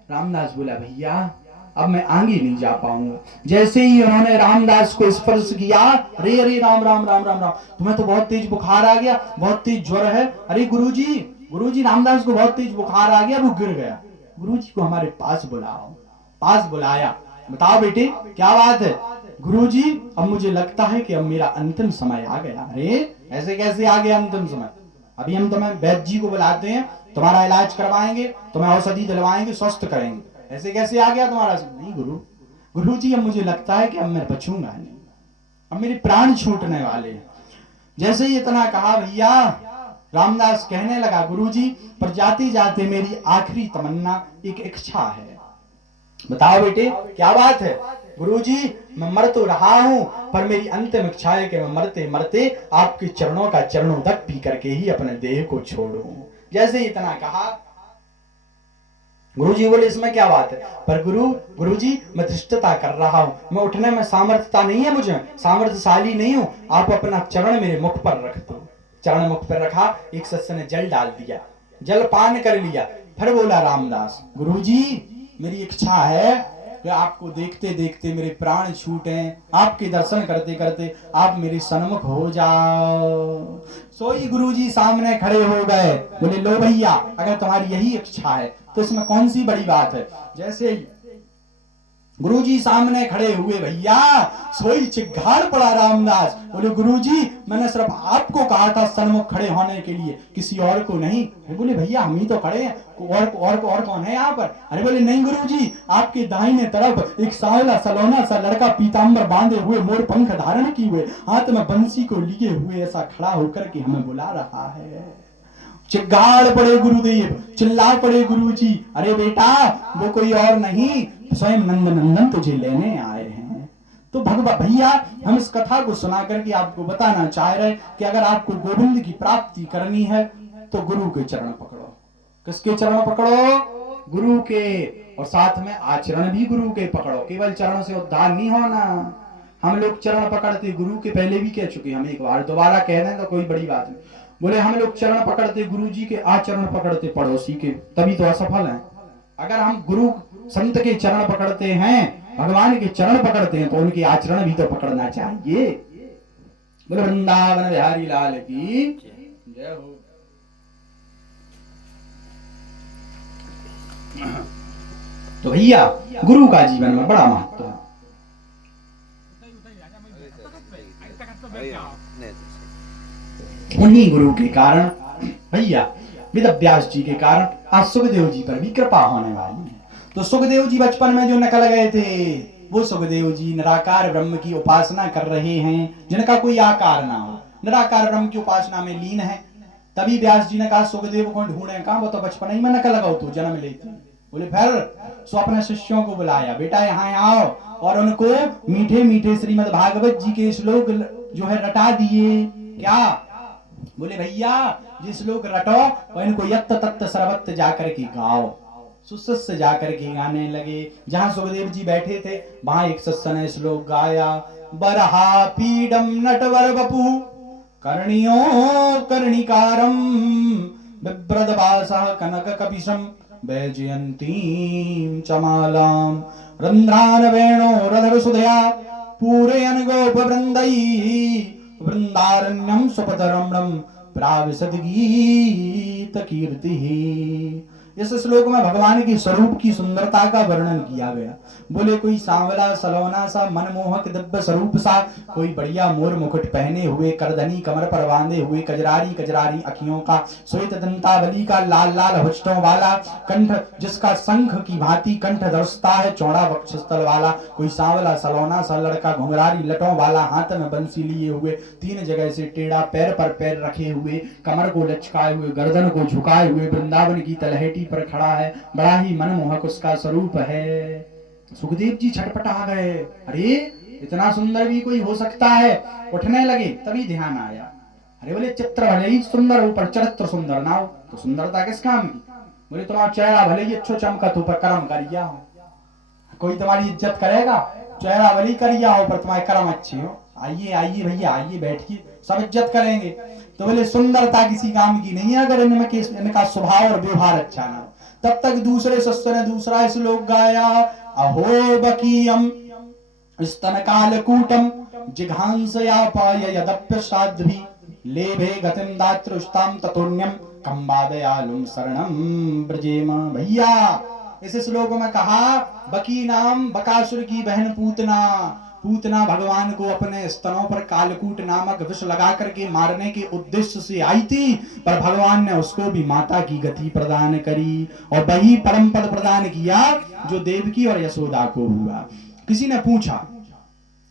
रामदास बोला भैया अब मैं आगे नहीं जा पाऊंगा। जैसे ही उन्होंने रामदास को स्पर्श किया, अरे अरे राम राम राम राम राम, तुम्हें तो बहुत तेज बुखार आ गया, बहुत तेज ज्वर है। अरे गुरुजी रामदास को बहुत तेज बुखार आ गया, वो गिर गया। गुरुजी को हमारे पास बुलाओ। पास बुलाया, बताओ बेटे क्या बात है? गुरुजी अब मुझे लगता है कि अब मेरा अंतिम समय आ गया। अरे ऐसे कैसे आ गया अंतिम समय? अभी हम तुम्हें वैद्य जी को बुलाते हैं, तुम्हारा इलाज करवाएंगे, तुम्हें औषधि दिलवाएंगे, स्वस्थ करेंगे। ऐसे कैसे आ गया तुम्हारा? नहीं गुरु, गुरु जी अब मुझे लगता है कि अब मैं बचूंगा नहीं, अब मेरे प्राण छूटने वाले हैं। जैसे ही इतना कहा भैया, रामदास कहने लगा गुरुजी पर जाते जाते मेरी आखिरी तमन्ना, एक इच्छा है। बताओ बेटे क्या बात है? गुरुजी मैं मर तो रहा हूं पर मेरी अंतिम इच्छा है कि मैं मरते मरते आपके चरणों का चरणोदक पी करके ही अपने देह को छोड़ूं। जैसे ही इतना कहा, गुरुजी बोले इसमें क्या बात है? पर गुरुजी मैं धृष्टता कर रहा हूं, मैं उठने में सामर्थ्यता नहीं है, मुझे सामर्थ्यशाली नहीं हूं, आप अपना चरण मेरे मुख पर रख दो। चरण मुख पर रखा, एक सत्स्य ने जल डाल दिया, जल पान कर लिया। फिर बोला रामदास, गुरुजी मेरी इच्छा है कि आपको देखते देखते मेरे प्राण छूटे, आपके दर्शन करते करते आप मेरे सन्मुख हो जाओ। सोई गुरुजी सामने खड़े हो गए, बोले लो भैया अगर तुम्हारी यही इच्छा है तो इसमें कौन सी बड़ी बात है। जैसे ही गुरुजी सामने खड़े हुए भैया, सोई चिघाड़ पड़ा रामदास। बोले गुरुजी मैंने सिर्फ आपको कहा था सन्मुख खड़े होने के लिए, किसी और को नहीं। बोले भैया हम ही तो खड़े हैं, और कौन है यहाँ पर? अरे बोले नहीं गुरुजी, आपके दाहिने तरफ एक सावला सलोना सा लड़का पीताम्बर बांधे हुए, मोर पंख धारण किए हुए, हाथ में बंसी को लिए हुए ऐसा खड़ा होकर के हमें बुला रहा है। चिगाड़ पड़े गुरुदेव, चिल्ला पड़े गुरुजी, अरे बेटा वो कोई और नहीं, स्वयं नंद नंदन तुझे लेने आए हैं। तो भैया हम इस कथा को सुना करके आपको बताना चाह रहे कि अगर आपको गोविंद की प्राप्ति करनी है तो गुरु के चरण पकड़ो। किसके चरण पकड़ो? गुरु के, और साथ में आचरण भी गुरु के पकड़ो। केवल चरण से उद्धार नहीं होना। हम लोग चरण पकड़ते, गुरु के पहले भी कह चुके, हम एक बार दोबारा कह रहे हैं तो कोई बड़ी बात नहीं। बोले हम लोग चरण पकड़ते गुरु जी के, आचरण पकड़ते पड़ोसी के, तभी तो असफल हैं। अगर हम गुरु संत के चरण पकड़ते हैं, भगवान के चरण पकड़ते हैं, तो उनके आचरण भी तो पकड़ना चाहिए। बोले वृंदावन बिहारी लाल की जय हो। तो भैया गुरु का जीवन में बड़ा महत्व है। उन्हीं गुरु के कारण भैया वेद व्यास जी के कारण आज सुखदेव जी पर भी कृपा होने वाली है। तो सुखदेव जी बचपन में जो निकल गए थे, वो सुखदेव जी निराकार ब्रह्म की उपासना कर रहे हैं, जिनका कोई आकार ना हो, निराकार ब्रह्म की उपासना में लीन है। तभी व्यास जी ने कहा सुखदेव को ढूंढे, कहा वो तो बचपन ही में निकल गए, तो जन्म लेते। बोले फिर सो अपने शिष्यों को बुलाया, बेटा यहाँ आओ, और उनको मीठे मीठे श्रीमद् भागवत जी के श्लोक जो है रटा दिए। क्या? बोले भैया जिस लोग रटो और इनको यत्त तत्त सर्वत्र जाकर के गाओ। सुशिष्य जाकर के गाने लगे। जहां सुखदेव जी बैठे थे वहां एक शिष्य ने श्लोक गाया, बरहा पीडम नटवर बपु कर्णियो कर्णिकारम बिभ्रदवासः कनक कपिशम वैजयंतीं चमालाम रंध्रान वेणो रधर सुधया पूरयन गोप वृंदई वृंदारण्यम सुपतरमणम प्राविशद गीत कीर्ति। इस श्लोक में भगवान के स्वरूप की सुंदरता का वर्णन किया गया। बोले कोई सांवला सलोना सा मनमोहक दिव्य स्वरूप सा, कोई बढ़िया मोर मुकुट पहने हुए, करधनी कमर पर बांधे हुए, कजरारी कजरारी अखियों का, श्वेत दंतावली का, लाल लाल हुष्टों वाला कंठ, जिसका शंख की भांति कंठ दर्शता है, चौड़ा वक्षस्थल वाला कोई सांवला सलोना सा लड़का, घुंघरारी लटों वाला, हाथ में बंसी लिए हुए, तीन जगह से टेढ़ा पैर पर पैर रखे हुए, कमर को लचकाए हुए, गर्दन को झुकाए हुए, वृंदावन की तलहटी पर खड़ा है, बड़ा ही मनमोहक उसका स्वरूप है। सुखदेव जी छटपटा गए, अरे इतना सुंदर भी कोई हो सकता है। उठने लगे, तभी ध्यान आया, अरे बोले चित्र भले ही सुंदर हो पर चरित्र सुंदर ना हो तो सुंदरता किस काम की। बोले तुम्हारा चेहरा भले ही अच्छो चमकत हो पर कर्म करिया हो, कोई तुम्हारी इज्जत करेगा? चेहरा भले ही करिया हो पर तुम्हारे कर्म अच्छे हो। आइए आइए भैया आइए बैठिए, सब इज्जत करेंगे। तो बोले सुंदरता किसी काम की नहीं है अगर इनका स्वभाव और व्यवहार अच्छा ना हो। तब तक दूसरे शिष्य ने दूसरा श्लोक गाया, अहो बकीयम स्तन कालकूटम जिघांसया पाय यदप्य साध्वी लेभे गतिम दातृष्टाम ततुण्यम कंबादयालुम शरणम ब्रजेम। भैया इस श्लोक में कहा बकी नाम बकासुर की बहन पूतना, पूतना भगवान को अपने स्तनों पर कालकूट नामक विष लगा करके मारने के उद्देश्य से आई थी, पर भगवान ने उसको भी माता की गति प्रदान करी और वही परम पद प्रदान किया जो देवकी और यशोदा को हुआ। किसी ने पूछा,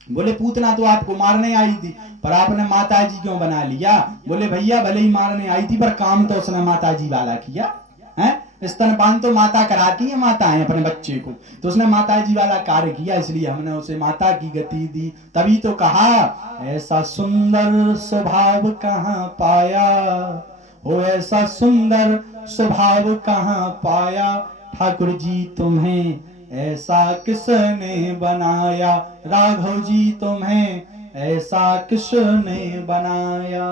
बोले पूतना तो आपको मारने आई थी, पर आपने माता जी क्यों बना लिया? बोले भैया भले ही मारने आई थी, पर काम तो उसने माता जी वाला किया है। स्तनपान तो माता कराती है, माता है अपने बच्चे को, तो उसने माता जी वाला कार्य किया, इसलिए हमने उसे माता की गति दी। तभी तो कहा, ऐसा सुंदर स्वभाव कहाँ पाया हो, ऐसा सुंदर स्वभाव कहाँ पाया, ठाकुर जी तुम्हें ऐसा किसने बनाया, राघव जी तुम्हें ऐसा किसने बनाया।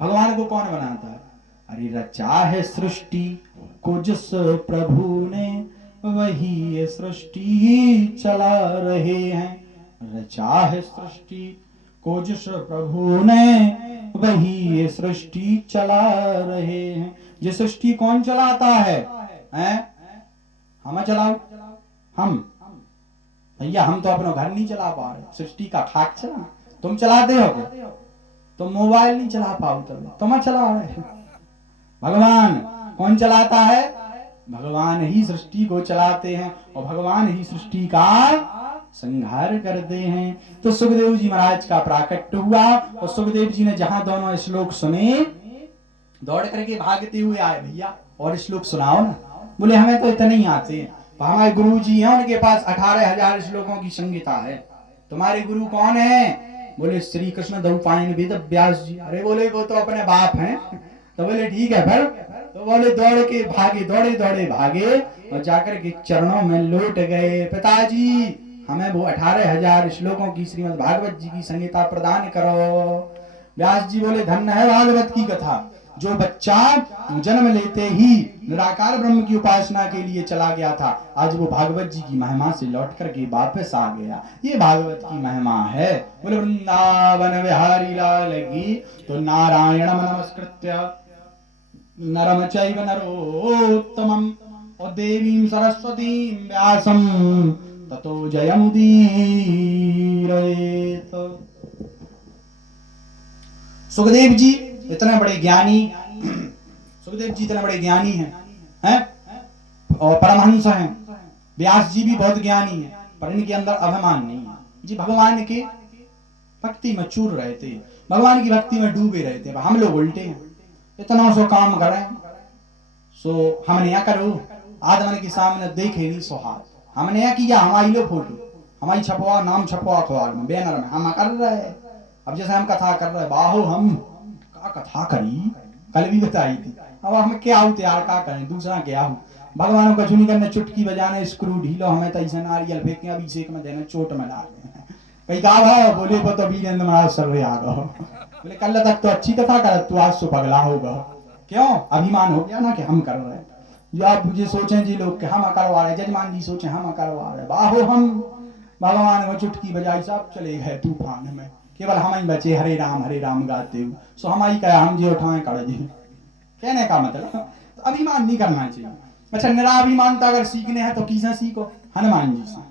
भगवान को कौन बनाता है? अरे रचा है सृष्टि को जिस प्रभु ने, वही ये सृष्टि चला रहे हैं। रचा है सृष्टि को जिस प्रभु ने, वही ये सृष्टि चला रहे हैं। ये सृष्टि कौन चलाता है? हम चलाओ? हम भैया हम तो अपना घर नहीं चला पा रहे, सृष्टि का खाक चला। तुम चलाते हो क्या? तुम मोबाइल नहीं चला पाओ, तुम चला रहे। भगवान कौन चलाता है? भगवान ही सृष्टि को चलाते हैं और भगवान ही सृष्टि का संहार करते हैं। तो सुखदेव जी महाराज का प्राकट्य हुआ और सुखदेव जी ने जहां दोनों श्लोक सुने, दौड़ करके भागते हुए आए, भैया और श्लोक सुनाओ ना। बोले हमें तो इतने ही आते हैं, हमारे गुरु जी हैं, उनके पास 18,000 श्लोकों की संहिता है। तुम्हारे गुरु कौन है? बोले श्री कृष्ण द्वैपायन वेद व्यास जी। अरे बोले वो तो अपने बाप हैं। तो बोले ठीक है फिर। तो बोले दौड़ के भागे, दौड़े दौड़े भागे और जाकर के चरणों में लौट गए, पिताजी हमें वो 18,000 श्लोकों की श्रीमद् भागवत जी की संहिता प्रदान करो। व्यास जी बोले धन्य है भागवत की कथा, जो बच्चा जन्म लेते ही निराकार ब्रह्म की उपासना के लिए चला गया था, आज वो भागवत जी की महिमा से लौट करके वापस आ गया। ये भागवत की महिमा है। बोले वृंदावन बिहारी लाल की। तो नारायण नमस्कृत्य नरम चैव नरोत्तमं और देवीं सरस्वतीं व्यासं ततो जयमुदीरयेत्। सुखदेव जी इतने बड़े ज्ञानी, सुखदेव जी इतने बड़े ज्ञानी हैं और परमहंस हैं। व्यास जी भी बहुत ज्ञानी हैं, पर इनके अंदर अभिमान नहीं है जी। भगवान की भक्ति में चूर रहते, भगवान की भक्ति में डूबे रहते। हम लोग उल्टे हैं, इतना सो काम करें सो हमने क्या करो, आदमन के सामने देखे नहीं सोहाग। हमने क्या किया, हमारी लो फोटो, हमारी छपवा, नाम छपवा अखबार में, बैनर में हम कर रहे हैं। अब जैसे हम कथा कर रहे हैं, बाहो हम का कथा करी, कल भी बताई थी। अब हम क्या हो यार, क्या करें, दूसरा क्या हो। भगवानों का चुनी करने, चुटकी बजाने, स्क्रू ढीलो, हमें तो ऐसे नारियल फेंके, अभिषेक में देने, चोट में डालने। कहीं कहा भाव बोले वो तो वीरेंद्र महाराज सर्वे आ गए। बोले कल तक तो अच्छी कथा कर, तू आज तो पगला होगा। क्यों? अभिमान हो गया ना कि हम कर रहे हैं। जो आप मुझे सोचें जी लोग कि हम करवा रहे, जजमान जी सोचे हम करवा रहे, बाहो हम भगवान में चुटकी बजाई, सब चले गए तूफान में, केवल हम ही बचे हरे राम गाते हुए। सो हम ही कहा, हम जी उठाए कर जी। कहने का मतलब तो अभिमान नहीं करना चाहिए। अच्छा, निराभिमानता अगर सीखने हैं तो किसे सीखो? हनुमान जी से।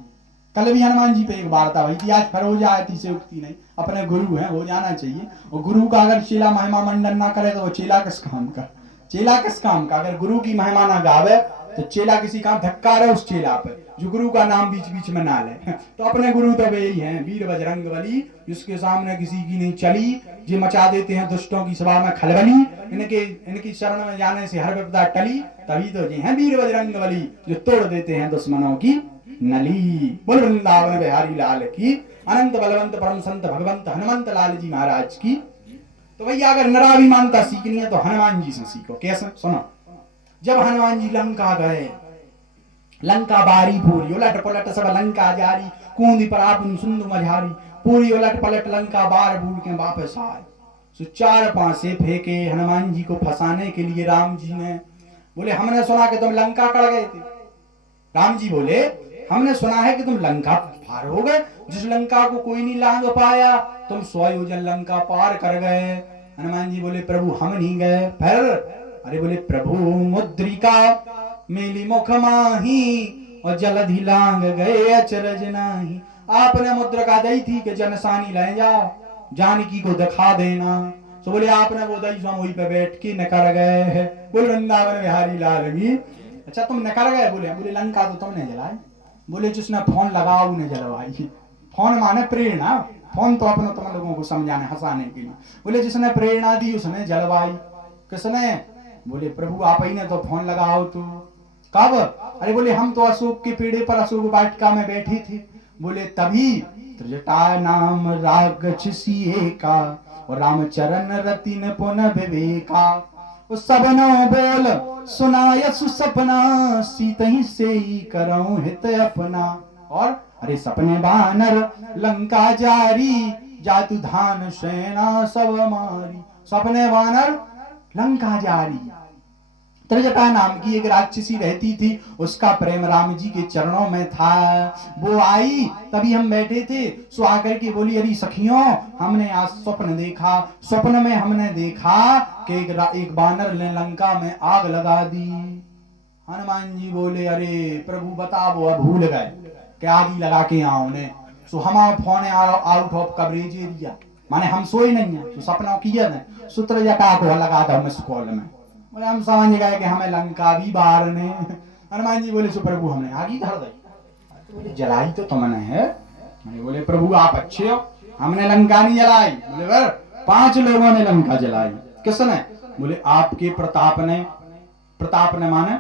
कल भी हनुमान जी पे एक वार्ता हुई थी, आज फिर हो जाए तीसरे उक्ति नहीं, अपने गुरु हैं, हो जाना चाहिए। और गुरु का अगर चेला महिमा मंडन ना करे तो वो चेला किस काम का? चेला किस काम का? अगर गुरु की महिमा ना गावे तो चेला किसी काम धक्का रहे उस चेला पे, जो गुरु का नाम बीच बीच में ना ले। तो अपने गुरु तो वे ही हैं, वीर बजरंग बली, जिसके सामने किसी की नहीं चली, जो मचा देते हैं दुष्टों की सभा में खलबली। इनकी शरण में जाने से हर विपदा टली, तभी तो जी हैं वीर बजरंग बली, जो तोड़ देते हैं दुश्मनों की नली। बोल वृंदावन बिहारी लाल की। अनंत बलवंत परम संत भगवंत हनुमंत लाल जी महाराज की। तो भैया अगर नराभिमानता सीखनी है तो हनुमान जी से सीखो। कैसे? सुनो, जब हनुमान जी लंका गए, लंका बारी पूरी उलट पलट सब लंका जारी, कूंदी पर आप सुंदु मझारी, पूरी उलट पलट लंका बार बूढ़ के वापस आए। सो 4 पांसे फेंके हनुमान जी को फंसाने के लिए राम जी ने। बोले हमने सुना कि तुम लंका कड़ गए थे। राम जी बोले हमने सुना है कि तुम लंका पार हो गए, जिस लंका को कोई नहीं लांग पाया, तुम 100 योजन लंका पार कर गए। हनुमान जी बोले प्रभु हम नहीं गए। फिर? अरे बोले प्रभु मुद्रिका मेली मुख माही और जलधि लांग गए अचरज नाही, आपने मुद्रिका दी थी कि जनसानी ले जाओ, जानकी को दिखा देना। तो बोले आपने वो दई सो वहीं पे बैठ के निकर गए है। बोले वृंदावन बिहारी लाल की, अच्छा तुम निकर गए? बोले बोले लंका तो तुमने जलाई। बोले जिसने फोन लगाओ ने जलवाई। फोन माने प्रेरणा, फोन तो अपने तुम लोगों को समझाने हंसाने के लिए। बोले जिसने प्रेरणा दी उसने जलवाई। किसने? बोले प्रभु आप ही ने तो फोन लगाओ तो। कब? अरे बोले हम तो अशोक के पेड़े पर अशोक वाटिका में बैठी थी। बोले तभी त्रिजटा नाम रागछिसिए का और रामचरण रतिन पुन विवेका। उस सबनो बोल सुनाय सुसपना सीतही से ही करऊं हित अपना। और अरे सपने बानर लंका जारी जातु धान सेना सब मारी। सपने बानर लंका जारी। त्रिजटा नाम की एक राक्षसी रहती थी, उसका प्रेम राम जी के चरणों में था। वो आई तभी हम बैठे थे, सो आकर के बोली अरे सखियों हमने आज स्वप्न देखा। स्वप्न में हमने देखा कि एक बानर ने लंका में आग लगा दी। हनुमान जी बोले अरे प्रभु बता, वो भूल गए कि आग ही लगा के आओ ने। सो हमारा phone out of coverage area, माने हम सोए नहीं है, तो सपना किया ने सूत्र जटा को लगा था मिस कॉल में। बोले हम समझ गए कि हमें लंका भी बाहर ने। हनुमान जी बोले सो प्रभु हमने आगे धर दी। बोले जलाई तो तुमने है। बोले प्रभु आप अच्छे हो, हमने लंका नहीं जलाई। बोले वर 5 लोगों ने लंका जलाई। किसने? बोले आपके प्रताप ने। प्रताप ने माने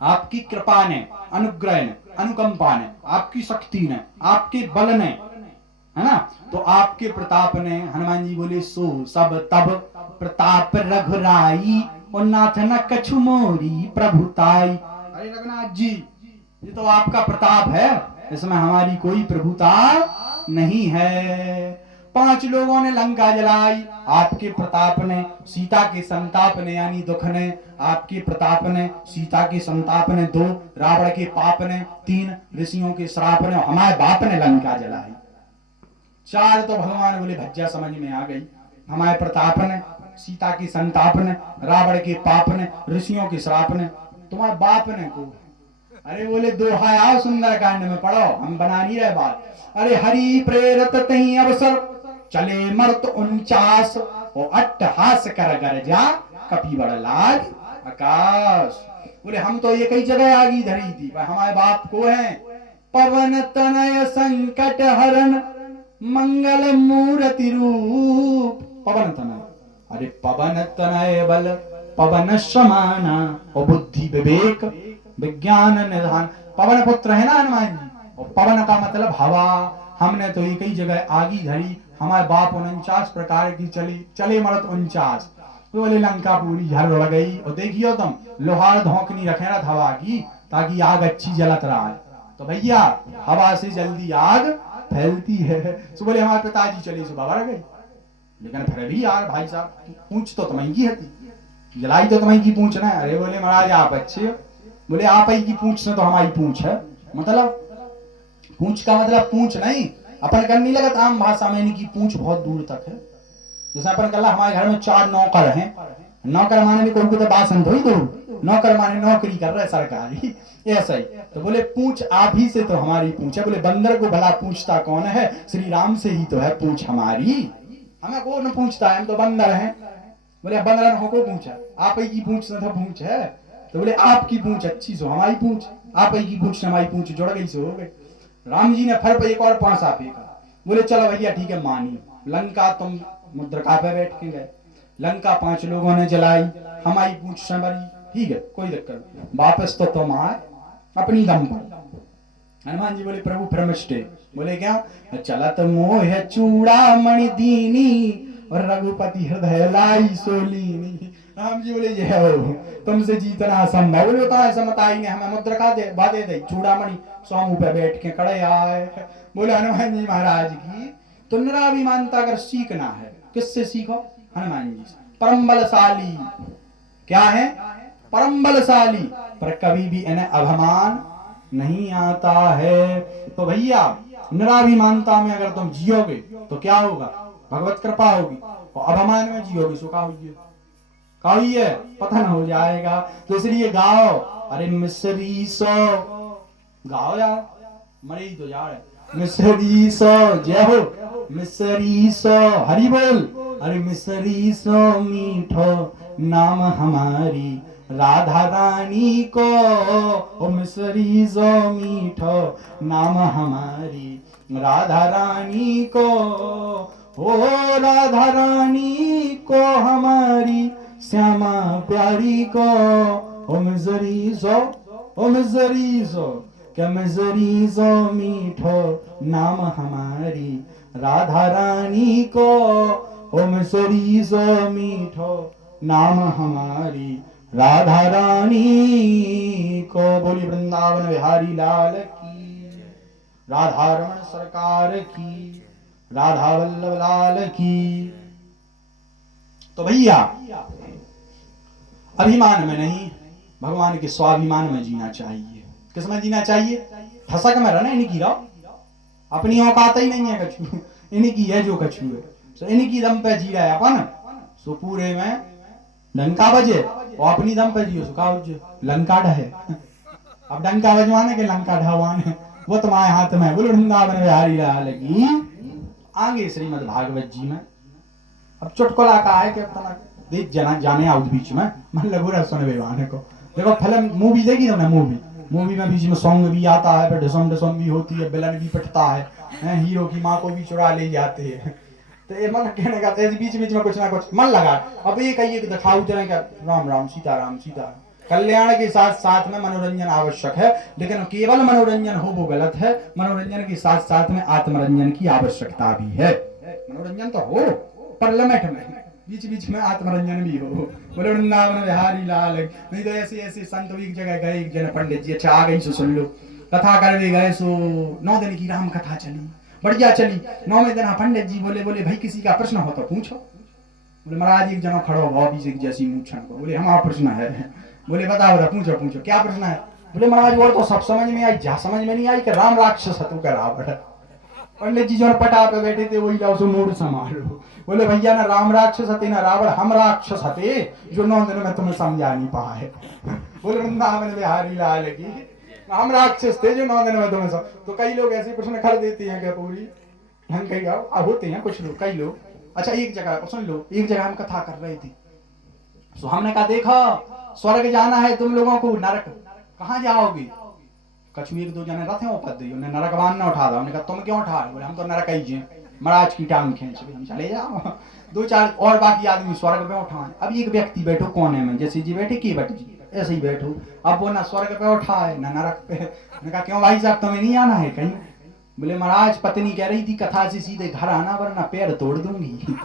आपकी कृपा ने, अनुग्रह ने, अनुकंपा ने, आपकी शक्ति ने, आपके बल ने, है ना। तो आपके प्रताप ने। हनुमान जी बोले सो सब तब प्रताप रघुराई और नाथ न कछु मोरी प्रभुताई। अरे रघुनाथ जी ये तो आपका प्रताप है, इसमें हमारी कोई प्रभुता नहीं है। 5 लोगों ने लंका जलाई, आपके प्रताप ने, सीता के संताप ने यानी दुख ने, आपके प्रताप ने, सीता के संताप ने 2, रावण के पाप ने 3, ऋषियों के श्राप ने, हमारे बाप ने लंका जलाई 4। तो भगवान बोले भज्जा समझ में आ गई। हमारे प्रताप ने, सीता के संताप ने, रावण के पाप ने, ऋषियों के श्राप ने, तुम्हारे बाप ने को। अरे बोले दोहा आओ सुंदर कांड में पढ़ो, हम बना नहीं रहे बात। अरे हरि प्रेरत तही अवसर चले मर्त 49 और अट्टहास कर गरजा कपि बड़ लाग आकाश। बोले हम तो ये कई जगह आगी धरी थी, हमारे बाप को है पवन तनय संकट हरण मंगल मूर्ति रूप। पवन तनय, अरे पवन तनय बल पवन समाना और बुद्धि विवेक विज्ञान निधान। पवन पुत्र है ना हनुमान जी, और पवन का मतलब हवा। हमने तो एक ही जगह आगी धरी, हमारे बाप 49 प्रकार की चले मरत 49। तो बोले लंका पूरी झल उड़ गई। और देखियो तुम लोहार धोकनी रखे ना हवा की, ताकि आग अच्छी जलत रहा है। तो भैया हवा से जल्दी आग फैलती है। तो बोले हमारे पिताजी चले सुबह बढ़ गई, लेकिन फिर भी यार भाई साहब पूछ तो तुम्हें की हती, जलाई तो तुम्हें की पूछ ना। अरे बोले महाराज आप अच्छे हो। बोले आप ही की पूछ से तो हमारी पूछ है। मतलब पूछ का मतलब पूछ नहीं, अपन करनी लगा आम भाषा में इनकी पूछ बहुत दूर तक है। जैसे अपन कल हमारे घर में 4 नौकर हैं, नौकर माने भी कोई तो बासन धोई दो, नौकर माने नौकरी कर रहे सरकारी, ऐसा ही। तो बोले पूछ आप ही से तो हमारी पूछ है। बोले बंदर को भला पूछता कौन है, श्री राम से ही तो है पूछ हमारी, हमें कौन पूछता है, हम तो बंदर हैं। बोले बंदर को पूछा, आप ही की पूछ से तो पूछ है। तो बोले आपकी पूछ अच्छी सो हमारी पूछ, आप ही की पूछ से हमारी पूछ जुड़ गई सो हो गई। राम जी ने फर पे एक और पांसा फेंका। बोले चलो भैया ठीक है मानी, लंका तुम मुद्रिका पे बैठ के गए, लंका 5 लोगों ने जलाई, हमारी पूछ से मरी, ठीक है कोई दिक्कत नहीं, वापस तो तुम आए अपनी दम पर। हनुमान जी बोले प्रभु प्रमिष्टे। बोले क्या? चलत मोह चूड़ामणि दीनी और रघुपति हृदय लाई सोलीनी। राम जी बोले जय हो, तुमसे जीतना असंभव। बोले होता है समताई ने हमें मुद्रिका दे बादे दे चूड़ामणि स्वामू पे बैठ के खड़े आए। बोले हनुमान जी महाराज की तो निराभिमानता अगर सीखना है किससे सीखो? हनुमान जी से। परम बलशाली क्या है? परम बलशाली, पर कभी भी इन्हें अभिमान नहीं आता है। तो भैया निराभिमानता में अगर तुम जियोगे तो क्या होगा? भगवत कृपा होगी। और अभिमान में जियोगे सो का हुई है पतन हो जाएगा। तो इसलिए गाओ, अरे मिसरी सो गाओ यार, मरे ही तो यार। मिसरी सो जय हो, मिसरी सो हरि बोल। अरे मिसरी सो मीठो नाम हमारी राधा रानी को, ओ मिसरी सो मीठो नाम हमारी राधा रानी को, ओ राधा रानी को हमारी श्यामा प्यारी को, ओ मिसरी सो, ओ मिसरी सो, क्या मिसरी सो मीठो नाम हमारी राधा रानी को, ओ मिसरी सो मीठो नाम हमारी राधा रानी को। बोली वृंदावन बिहारी लाल की, राधा रमण सरकार की, राधा वल्लभ लाल की। तो भैया अभिमान में नहीं, भगवान के स्वाभिमान में जीना चाहिए। किसमें जीना चाहिए? ठसक में रहना इनकी रहो, अपनी औकात ही नहीं है कछु, इनकी है जो कछु है, तो इनकी दम पे जी रहा है अपन, सो पूरे में डंका बजे और अपनी दम पे जियो सुखा उज्जो, लंका ढहे। अब डंका बजवाने के लंका ढवाने वो तुम्हारे हाथ में। बोलो वृंदावन बिहारी लाल की। आगे श्रीमद् भागवत जी में अब चुटकुला का है कि देख जना जाने आउट बीच में मन लगो रहा सुन बेवाने को। देखो फिल्म मूवी देखी तुमने? मूवी में बीच में सॉन्ग भी आता है, फिर डिसम भी होती है, विलन भी पिटता है, हीरो की माँ को भी चुरा ले जाते हैं। तो ये मन कहने का बीच बीच में कुछ ना कुछ मन लगा। अब ये कहिए कि दिखाऊ चले क्या राम राम सीताराम सीताराम। कल्याण के साथ साथ में मनोरंजन आवश्यक है, लेकिन केवल मनोरंजन हो वो गलत है। मनोरंजन के साथ साथ में आत्मरंजन की आवश्यकता भी है। मनोरंजन तो हो पर लिमिट में, बीच बीच में आत्मरंजन भी हो। बोले वृंदावन बिहारी लाल। नहीं तो ऐसे ऐसे संत एक जगह गए, एक जन पंडित जी, अच्छा आ गई सो सुन लो, कथा करने गए सो 9 दिन की राम कथा चली, बढ़िया चली। 9वें दिन पंडित जी बोले भाई किसी का प्रश्न हो तो पूछो। बोले महाराज एक जना खड़ो भाव बीच जैसी मूछन को। बोले हमारा प्रश्न है। बोले बताओ पूछो पूछो क्या प्रश्न है? बोले महाराज और तो सब समझ में आई, जा समझ में नहीं आई कि राम राक्षस हतु का रावण। पंडित जी जो पटा पे बैठे थे वही लाओ सो मूड संभालो। बोले भैया ना राम राक्षस हते ना रावण, हम राक्षस हते जो 9 दिन में तुम्हें समझा नहीं पाए। बोले वृंदावन बिहारी लाल की। हम राक्षस थे जो 9 दिन में तुम्हें सब। तो कई लोग ऐसे प्रश्न कर देते हैं क्या पूरी हम कहीं अब होते हैं कुछ लोग, कई लोग। अच्छा एक जगह सुन लो, एक जगह हम कथा कर रहे थे, तो हमने कहा देखा स्वर्ग जाना है तुम लोगों को, नरक कहाँ जाओगे? कछु 1-2 जने रहते हैं पद उन्हें नरकवान ना उठा रहा। हमने कहा तुम क्यों उठा रहे? बोले हम तो नरक ही हैं, महाराज की टांग खींच हम चले जाओ। 2-4 और बाकी आदमी स्वर्ग पे उठाए। अब एक व्यक्ति बैठो कोने में, जैसे जी बैठे की बट जी ऐसे ही बैठो। अब वो ना स्वर्ग पे उठा है ना नरक पे। मैंने कहा क्यों भाई साहब तुम्हें नहीं आना है कहीं? बोले महाराज पत्नी कह रही थी कथा से सीधे घर आना वरना पैर तोड़ दूंगी।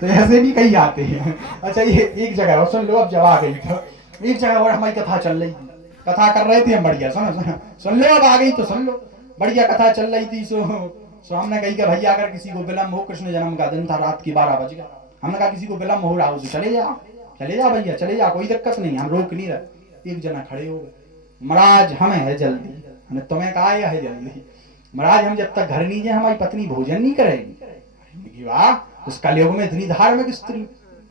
तो ऐसे भी कहीं आते हैं। अच्छा ये एक जगह सुन लो, अब जब आ गई तो एक जगह और हमारी कथा चल रही थी, कथा कर रहे थे हम बढ़िया, सुन लो अब आ गई तो सुन लो। बढ़िया कथा चल रही थी सो हमने कही कि भैया अगर किसी को विलम्ब हो, कृष्ण जन्म का दिन था, रात के 12 बज गया, हमने कहा किसी को विलम्ब हो रहा हो तो चले जा भैया चले जा, कोई दिक्कत नहीं, हम रोक नहीं रहे। एक जना खड़े हो गए, महाराज हमें है जल्दी। हमने तुम्हें कहा है जल्दी? महाराज हम जब तक घर नहीं जाए हमारी पत्नी भोजन नहीं करेगी। वाह इस कलयुग में इतनी धार्मिक स्त्री,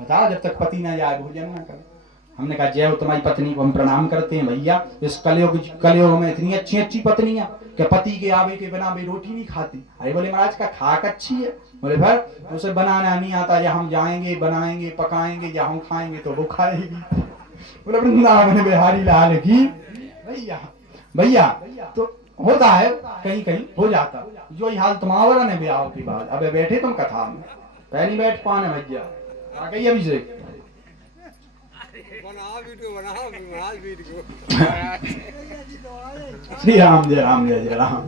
बताओ जब तक पति ना जाए भोजन ना करे। हमने कहा जय हो तुम्हारी पत्नी को हम प्रणाम करते हैं भैया, इस कलयुग में इतनी अच्छी अच्छी पत्नियां कि पति के आवे के बिना भी रोटी नहीं खाती। अरे बोले महाराज का खाक अच्छी है। बोले फिर उसे बनाना नहीं आता, या हम जाएंगे बनाएंगे पकाएंगे या हम खाएंगे तो वो खाएगी। बोले वृंदावन बिहारी लाल की। भैया तो होता है कहीं कहीं हो जाता, जो ही हाल तुम्हारा ने ब्याह के बाद। अब बैठे तुम कथा में पहली बैठ पाने भैया आ गई अभिषेक। श्री राम जय राम जय जय राम,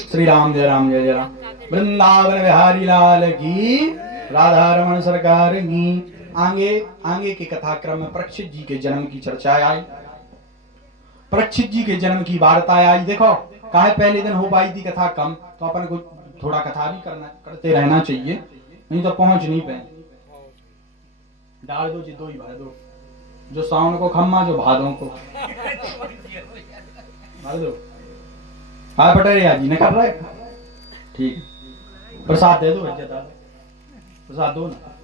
श्री राम जय राम जय जय राम। वृंदावन बिहारी लाल की, राधा रमण सरकार की। आगे के कथाक्रम में परीक्षित जी के जन्म की चर्चा आई, परीक्षित जी के जन्म की वार्ता आई। देखो काहे पहले दिन हो पाई थी कथा कम, तो अपन को थोड़ा कथा भी करते रहना चाहिए, नहीं तो पहुंच नहीं पाए। डाल दो जी 2 ही भर दो, जो सावन को खम्मा जो भादों को भर दो। हाँ पटेरिया जी ने कर रहा है ठीक, प्रसाद दे दो, प्रसाद दो ना।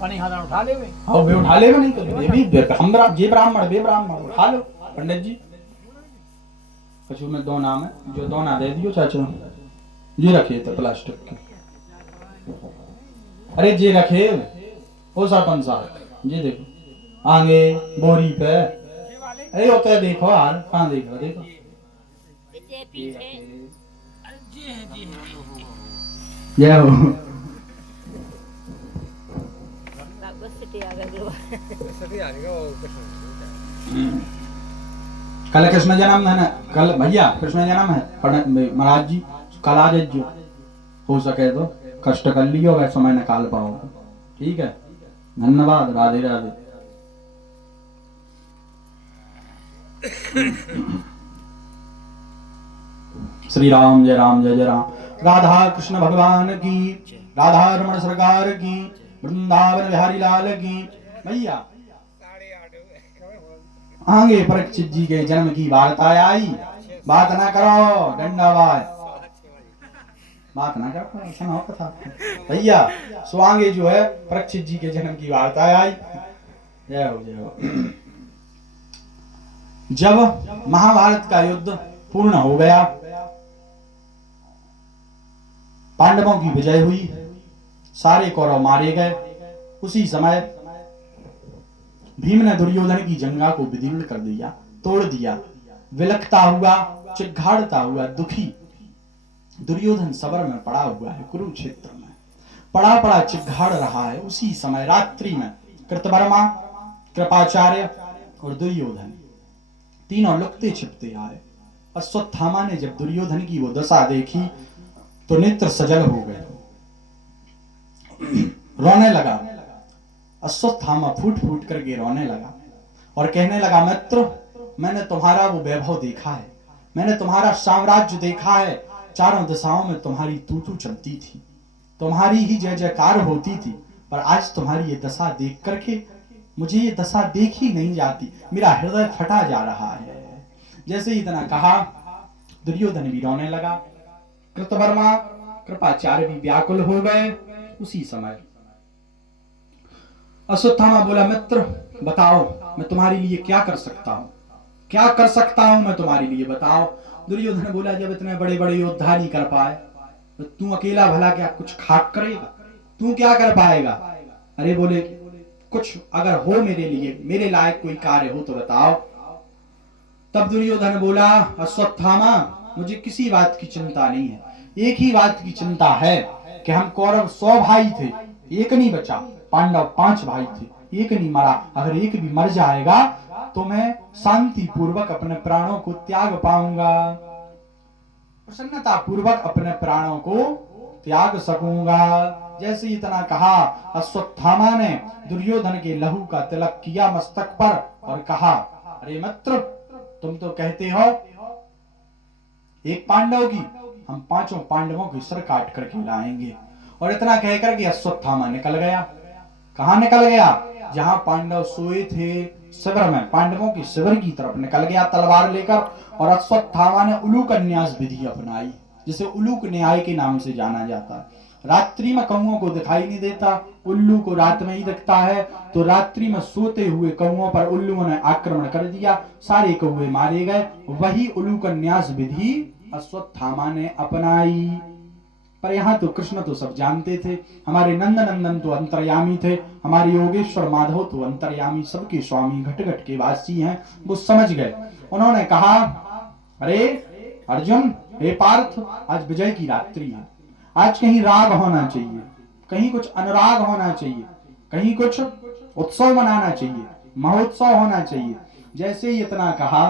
पानी खाना उठा ले वे। हाँ वे उठा लेगा, नहीं तो ये भी हम ये ब्राह्मण वे ब्राह्मण उठा लो पंडित जी। कछु में दो नाम है, जो दोना दे दियो चाचा, ये रखिए तो प्लास्टिक के, अरे जे रखे वो सरपंच साहब ये देखो आगे बोरी पे, अरे होता है देखो यार, कहाँ देखो देखो ये हो कल कृष्ण जन्म है ना, कल भैया कृष्ण जन्म है महाराज जी, कल आ जाइए, हो सके तो कष्ट कर लियो, वैसे समय निकाल पाओ, ठीक है, धन्यवाद, राधे राधे। श्री राम जय राम जय जय राम। राधा कृष्ण भगवान की, राधा रमण सरकार की, वृंदावन बिहारी लाल की। भैया आगे परीक्षित जी के जन्म की वार्ता आई, बात ना करो डंडाबाज, बात ना करो, सुनाओ कथा भैया। सो आगे जो है परीक्षित जी के जन्म की वार्ता आई। जय हो जय हो। जब महाभारत का युद्ध पूर्ण हो गया, पांडवों की विजय हुई, सारे कौरव मारे गए, उसी समय भीम ने दुर्योधन की जंगा को विदीर्ण कर दिया, तोड़ दिया। विलखता हुआ, चिघाड़ता हुआ, दुखी दुर्योधन सबर में पड़ा हुआ है, कुरुक्षेत्र में पड़ा पड़ा चिघाड़ रहा है। उसी समय रात्रि में कृतवर्मा, कृपाचार्य और दुर्योधन तीनों लुकते छिपते आए। अश्वत्थामा ने जब दुर्योधन की वो दशा देखी तो नेत्र सजल हो गए, रोने लगा। अश्वत्थामा फूट फूट करके रोने लगा और कहने लगा, मित्र मैंने तुम्हारा वो वैभव देखा है, मैंने तुम्हारा साम्राज्य देखा है, चारों दिशाओं में तुम्हारी तूतू चलती थी, तुम्हारी ही जय जयकार होती थी, पर आज तुम्हारी ये दशा देख करके मुझे ये दशा देखी नहीं जाती, मेरा हृदय फटा जा रहा है। जैसे इतना कहा दुर्योधन भी रोने लगा, कृतवर्मा कृपाचार्य भी व्याकुल हो गए। उसी समय अश्वत्थामा बोला, मित्र बताओ मैं तुम्हारे लिए क्या कर सकता हूं, क्या कर सकता हूं मैं तुम्हारे लिए, बताओ। दुर्योधन बोला, जब इतने बड़े बड़े योद्धा नहीं कर पाए तो तू अकेला भला क्या कुछ खाक करेगा, तू क्या कर पाएगा। अरे बोले, कुछ अगर हो मेरे लिए, मेरे लायक कोई कार्य हो तो बताओ। तब दुर्योधन बोला, अश्वत्थामा मुझे किसी बात की चिंता नहीं है, एक ही बात की चिंता है कि हम कौरव 100 भाई थे, एक नहीं बचा, पांडव 5 भाई थे, एक नहीं मरा, अगर एक भी मर जाएगा तो मैं शांति पूर्वक अपने प्राणों को त्याग पाऊंगा, प्रसन्नता पूर्वक अपने प्राणों को त्याग सकूंगा। जैसे इतना कहा, अश्वत्थामा ने दुर्योधन के लहू का तिलक किया मस्तक पर और कहा, अरे मित्र तुम तो कहते हो एक पांडव की, हम 5 पांडवों के सिर काट करके लाएंगे। और इतना कहकर के अश्वत्थामा निकल गया। कहां निकल गया? जहां पांडव सोए थे शिविर में, पांडवों के शिविर की तरफ निकल गया तलवार लेकर। और अश्वत्थामा ने उलूक न्यास विधि अपनाई, जिसे उलूक न्याय के नाम से जाना जाता है। रात्रि में कौओं को दिखाई नहीं देता, उल्लू को रात में ही दिखता है, तो रात्रि में सोते हुए कौओं पर उल्लुओं ने आक्रमण कर दिया, सारे कौवे मारे गए। वही उलूक न्यास विधि अश्वत्थामा ने अपनाई। पर यहाँ तो कृष्ण तो सब जानते थे, हमारे नंद नंदन तो अंतर्यामी थे, हमारे योगेश्वर माधव तो अंतर्यामी, सबके स्वामी घट घट के वासी हैं, वो समझ गए। उन्होंने कहा, अरे अर्जुन, हे पार्थ, आज विजय की रात्रि है, आज कहीं राग होना चाहिए, कहीं कुछ अनुराग होना चाहिए, कहीं कुछ उत्सव मनाना चाहिए, महोत्सव होना चाहिए। जैसे ही इतना कहा,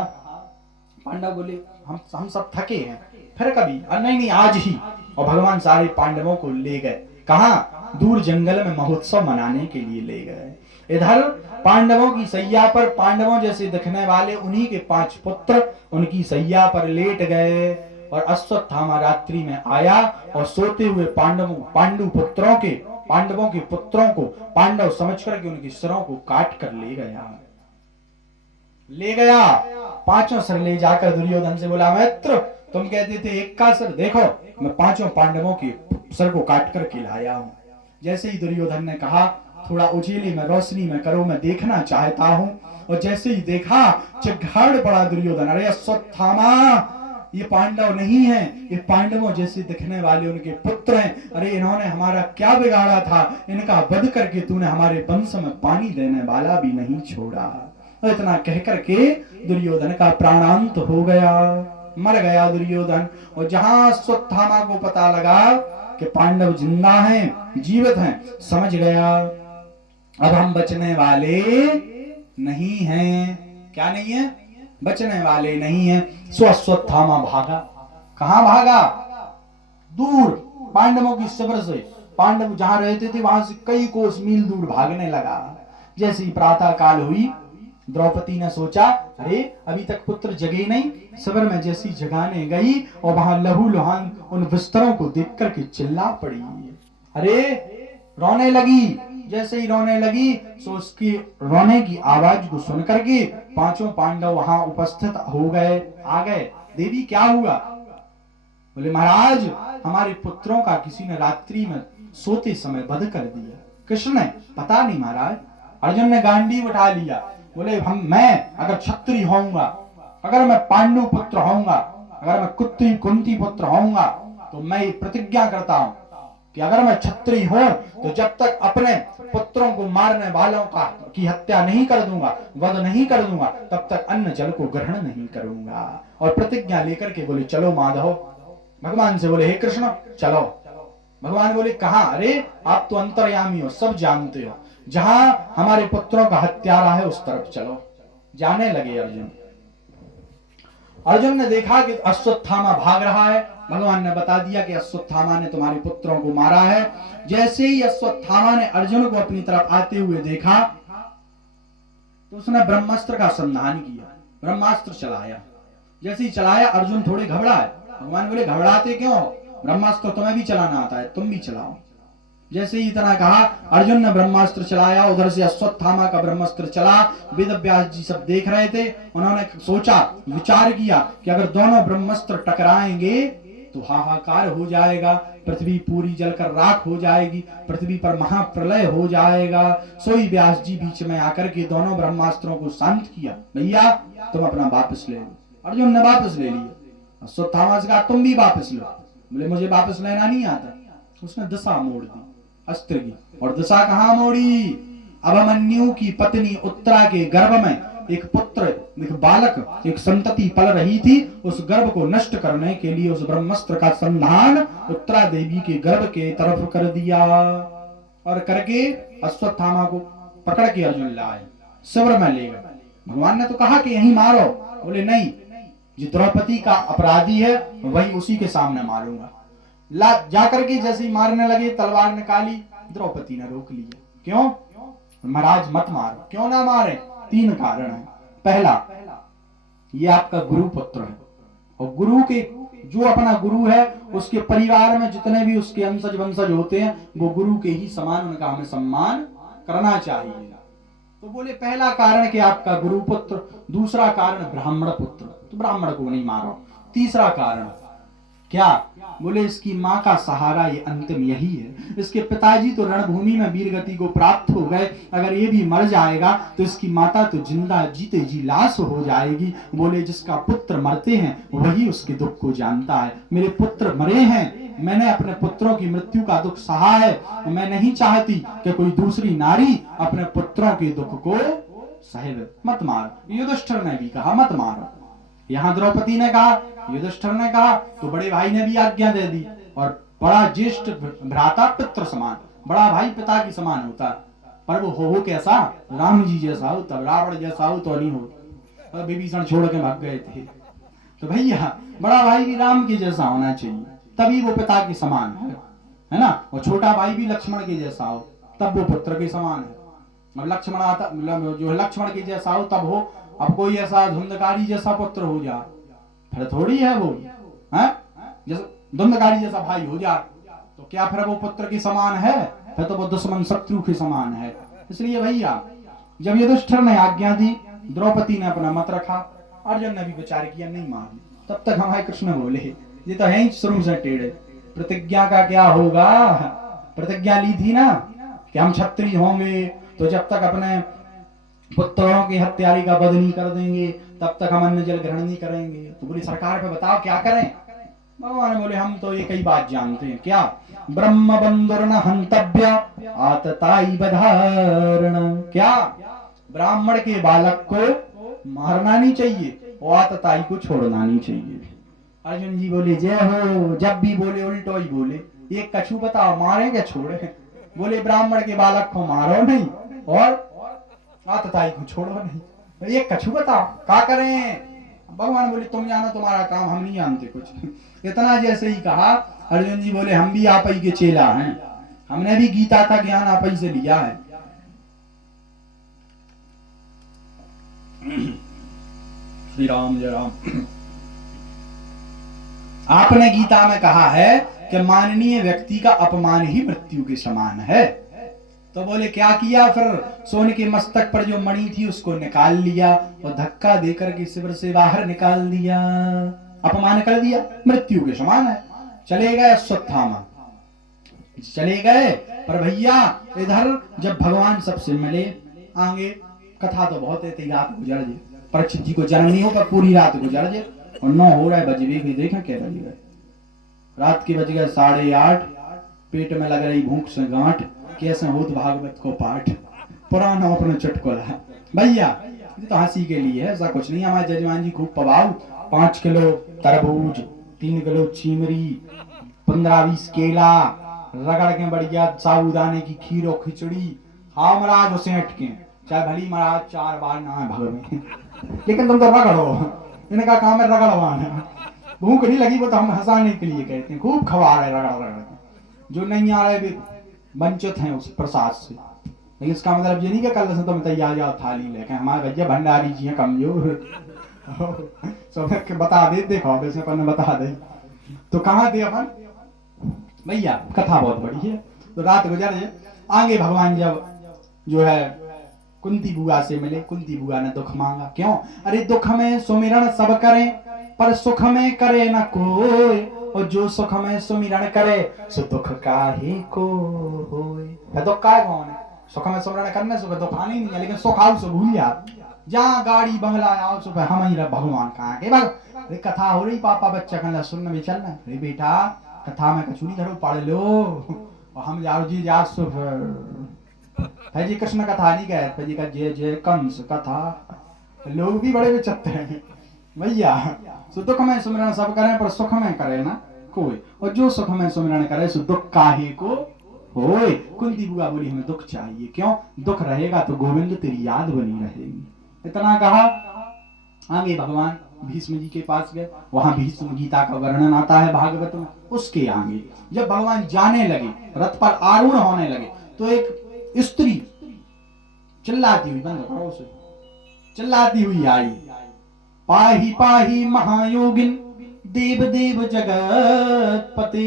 पांडव बोले, हम सब थके हैं, फिर कभी, नहीं आज ही। और भगवान सारे पांडवों को ले गए, कहा? दूर जंगल में महोत्सव मनाने के लिए ले गए। इधर पांडवों की सैया पर, पांडवों जैसे दिखने वाले उन्हीं के 5 पुत्र उनकी सैया पर लेट गए। और अश्वत्थामा रात्रि में आया और सोते हुए पांडवों के पुत्रों को पांडव समझ करके उनके सिरों को काट कर ले गया। 5 सिर ले जाकर दुर्योधन से बोला, मित्र तुम कहते थे एक का सिर, देखो मैं 5 पांडवों के सिर को काट कर के लाया हूं। जैसे ही दुर्योधन ने कहा, थोड़ा उजेले में रोशनी में करो, मैं देखना चाहता हूं। और जैसे ही देखा चिघाड़ पड़ा दुर्योधन, अरे अश्वत्थामा ये पांडव नहीं है, ये पांडवों जैसे दिखने वाले उनके पुत्र हैं। अरे इन्होंने हमारा क्या बिगाड़ा था, इनका वध करके तूने हमारे वंश में पानी देने वाला भी नहीं छोड़ा। और इतना कह करके दुर्योधन का प्राणांत हो गया, मर गया दुर्योधन। और जहां अश्वत्थामा को पता लगा कि पांडव जिंदा हैं, जीवित हैं, समझ गया अब हम बचने वाले नहीं हैं। क्या नहीं है? बचने वाले नहीं है। सो अश्वत्थामा भागा। कहां भागा? दूर, पांडवों की शिविर से। पांडव जहां रहते थे वहां से कई कोस मील दूर भागने लगा। जैसे ही प्रातः काल हुई, द्रौपदी ने सोचा अरे अभी तक पुत्र जगे नहीं। शिविर में जैसी जगाने गई और वहां लहू लुहान उन बिस्तरों को देख करके चिल्ला पड़ी, अरे रोने लगी। जैसे ही रोने लगी तो उसकी रोने की आवाज को सुनकर के पांचों पांडव वहां उपस्थित हो गए, आ गए। देवी क्या हुआ? बोले महाराज हमारे पुत्रों का किसी ने रात्रि में सोते समय वध कर दिया। कृष्ण ने? पता नहीं महाराज। अर्जुन ने गांडीव उठा लिया। बोले मैं अगर क्षत्रिय होऊंगा, अगर मैं पांडु पुत्र होऊंगा, अगर मैं कुंती पुत्र होऊंगा तो मैं प्रतिज्ञा करता हूं कि अगर मैं क्षत्रिय हूं तो जब तक अपने पुत्रों को मारने वालों की हत्या नहीं कर दूंगा, वध नहीं कर दूंगा, तब तक अन्न जल को ग्रहण नहीं करूंगा। और प्रतिज्ञा लेकर के बोले चलो माधव। भगवान से बोले हे कृष्ण चलो। भगवान बोले कहां? अरे आप तो अंतर्यामी हो, सब जानते हो, जहां हमारे पुत्रों का हत्यारा है उस तरफ चलो। जाने लगे अर्जुन। अर्जुन ने देखा कि अश्वत्थामा भाग रहा है। भगवान ने बता दिया कि अश्वत्थामा ने तुम्हारे पुत्रों को मारा है। जैसे ही अश्वत्थामा ने अर्जुन को अपनी तरफ आते हुए देखा तो उसने ब्रह्मास्त्र का संधान किया, ब्रह्मास्त्र चलाया। जैसे ही चलाया अर्जुन थोड़े घबराए। भगवान बोले घबराते क्यों? ब्रह्मास्त्र तुम्हें भी चलाना आता है, तुम भी चलाओ। जैसे ही इतना कहा अर्जुन ने ब्रह्मास्त्र चलाया, उधर से अश्वत्थामा का ब्रह्मास्त्र चला। वेद व्यास जी सब देख रहे थे। उन्होंने सोचा, विचार किया कि अगर दोनों ब्रह्मास्त्र टकराएंगे तो हाहाकार हो जाएगा, पृथ्वी पूरी जलकर राख हो जाएगी, पृथ्वी पर महाप्रलय हो जाएगा। सोई व्यास जी बीच में आकर के दोनों ब्रह्मास्त्रों को शांत किया। भैया तुम अपना वापस ले लो। अर्जुन ने वापस ले लिया। अश्वत्थामा से कहा तुम भी वापस लो। बोले मुझे वापस लेना नहीं आता। उसने दिशा मोड़ दी अस्त्र की। और दिशा कहां मोड़ी? अभिमन्यु की पत्नी उत्तरा के गर्भ में एक पुत्र, एक बालक, एक संतति पल रही थी। उस गर्भ को नष्ट करने के लिए उस ब्रह्मास्त्र का संधान उत्तरा देवी के गर्भ के तरफ कर दिया। और करके अश्वत्थामा को पकड़ के अर्जुन लाए, शिविर में ले गए। भगवान ने तो कहा कि यहीं मारो। बोले नहीं, जो द्रौपदी का अपराधी है वही उसी के सामने मारूंगा। जाकर के जैसे ही मारने लगे तलवार निकाली, द्रौपदी ने रोक लिया। क्यों? महाराज मत मारो। क्यों ना मारे? 3 कारण है। पहला, ये आपका गुरु पुत्र है और गुरु के जो अपना गुरु है उसके परिवार में जितने भी उसके अंशज वंशज होते हैं वो गुरु के ही समान, उनका हमें सम्मान करना चाहिए। तो बोले पहला कारण कि आपका गुरु पुत्र, दूसरा कारण ब्राह्मण पुत्र, तो ब्राह्मण को नहीं मारो। तीसरा कारण क्या? बोले इसकी माँ का सहारा ये अंतिम यही है। इसके पिताजी तो रणभूमि में वीर गति को प्राप्त हो गए, अगर ये भी मर जाएगा तो इसकी माता तो जिंदा जीते जी लाश हो जाएगी। बोले जिसका पुत्र मरते हैं वही उसके दुख को जानता है। मेरे पुत्र मरे हैं, मैंने अपने पुत्रों की मृत्यु का दुख सहा है और मैं नहीं चाहती कि कोई दूसरी नारी अपने पुत्रों के दुख को सहे। मत मारो। युधिष्ठिर ने भी कहा मत मारो। यहाँ द्रौपदी ने कहा, युधिष्ठिर ने कहा, तो बड़े भाई ने भी आज्ञा दे दी। और बड़ा ज्येष्ठ भ्राता पितृ समान, बड़ा भाई पिता की समान होता, पर वो हो कैसा? राम जी जैसा हो, तब रावण जैसा हो तो नहीं हो। विभीषण छोड़ के भाग गए थे। तो भैया बड़ा भाई भी राम के जैसा होना चाहिए, तभी वो पिता के समान है ना। और छोटा भाई भी लक्ष्मण के जैसा हो, तब वो पुत्र के समान है। अब लक्ष्मण आता, जो लक्ष्मण के जैसा हो तब हो। अब कोई ऐसा धुंधकारी जैसा पुत्र हो जाए फिर थोड़ी है वो, है जैसे धुंधकारी जैसा भाई हो जाए तो क्या फिर वो पुत्र के समान है? फिर तो वो दुश्मन शत्रु के समान है। इसलिए भैया जब युधिष्ठिर ने आज्ञा दी, द्रौपदी ने अपना मत रखा, अर्जुन ने भी विचार किया नहीं मान। तब तक हमारे कृष्ण बोले ये तो है शुरू से टेढ़े, प्रतिज्ञा का क्या होगा? प्रतिज्ञा ली थी ना कि हम क्षत्रिय होंगे तो जब तक अपने पुत्रों की हत्यारी का वध नहीं कर देंगे तब तक हम अन्न जल ग्रहण नहीं करेंगे। तो बोली सरकार पे बताओ क्या करें। भगवान बोले हम तो ये कई बात जानते हैं। क्या? ब्रह्म बंधुर्न हंतव्य आतताई बधारण। क्या? ब्राह्मण के बालक को मारना नहीं चाहिए और आतताई को छोड़ना नहीं चाहिए। अर्जुन जी बोले जय हो। जब भी बोले उल्टो ही बोले। एक कछु बताओ मारे क्या छोड़े? बोले ब्राह्मण के बालक को मारो नहीं और आतताई को छोड़ो नहीं। एक कछु बताओ क्या करें? भगवान बोले तुम जानो तुम्हारा काम, हम नहीं जानते कुछ। इतना जैसे ही कहा अर्जुन जी बोले हम भी आप ही के चेला हैं, हमने भी गीता का ज्ञान आप ही से लिया है। श्री राम जय राम। आपने गीता में कहा है कि माननीय व्यक्ति का अपमान ही मृत्यु के समान है। तो बोले क्या किया? फिर सोने के मस्तक पर जो मणि थी उसको निकाल लिया और धक्का देकर के शिविर से बाहर निकाल दिया। अपमान कर दिया, मृत्यु के समान है। चले गए अश्वत्थामा, चले गए। पर भैया इधर जब भगवान सबसे मिले, आगे कथा तो बहुत है, रात गुजर जे, परीक्षित जी को जन्म नहीं होगा, पूरी रात गुजर जे और 9 हो रहा है बजे भी देखा क्या बज गए? रात के बज गए 8:30। पेट में लग रही भूख से गांठ, कैसे होत भागवत को पाठ, पुराना अपना चुटकुला। भैया तो हंसी के लिए है, ऐसा कुछ नहीं। हमारे जजमान जी खूब पवाऊ, 5 किलो तरबूज, 3 किलो चीमरी, 15-20 केला रगड़ के बढ़िया साबूदाने की खीर और खिचड़ी। हाँ महाराज उसे अटके चाहे भली महाराज 4 बार ना है भगवे, लेकिन तुम तो रगड़ो, इनका काम है रगड़वाना। भूख नहीं लगी वो तो हम हंसाने के लिए कहते हैं, खूब खवा रहे रगड़ रगड़। जो नहीं आ रहे वंचित हैं उस प्रसाद से। लेकिन इसका मतलब ये नहीं कि कल से तुम तैयार जाओ थाली लेके। हमारे भैया भंडारी जी हैं कमजोर, सब बता दे, देखो वैसे अपन बता दे तो कहाँ थे अपन भैया। कथा बहुत बड़ी है। तो रात गुजर है, आगे भगवान जब जो है कुंती बुआ से मिले, कुंती बुआ ने दुख मांगा। क्यों? अरे दुख में सुमिरन सब करें पर सुख में करे न कोई, और जो सुख में सुमिरन करे सो दुख काहे को होए। दुख काहे कौन है? सुख में सुमिरन करने से दुख आनी नहीं है, लेकिन सुख आओ सो भूल जा। जहाँ गाड़ी बंगला आओ सो हम ही भगवान कहाँ के भाग। कथा हो रही, पापा बच्चा कहना सुनने में चलना। अरे बेटा कथा में कचूरी धरो पढ़ लो और हम जाओ जी जा सो जी कृष्ण कथा नहीं कहे जी का जय जय कंस कथा। लोग भी बड़े विचित्र हैं भैया। सो दुख में सुमिरन सब करें पर सुख में करे ना कोई, और जो सुख में सुमिरन करे सो दुख काहे को होए। कुंती बुआ बोली हमें दुख चाहिए। क्यों? दुख रहेगा तो गोविंद तेरी याद बनी रहेगी। इतना कहा, आगे भगवान भीष्म जी के पास गए। वहां भीष्म गीता का वर्णन आता है भागवत में। उसके आगे जब भगवान जाने लगे, रथ पर आरूढ़ होने लगे, तो एक स्त्री चिल्लाती हुई, बंद करो उसे, चिल्लाती हुई आई, पाही पाही महायोगिन देव देव जगत पते।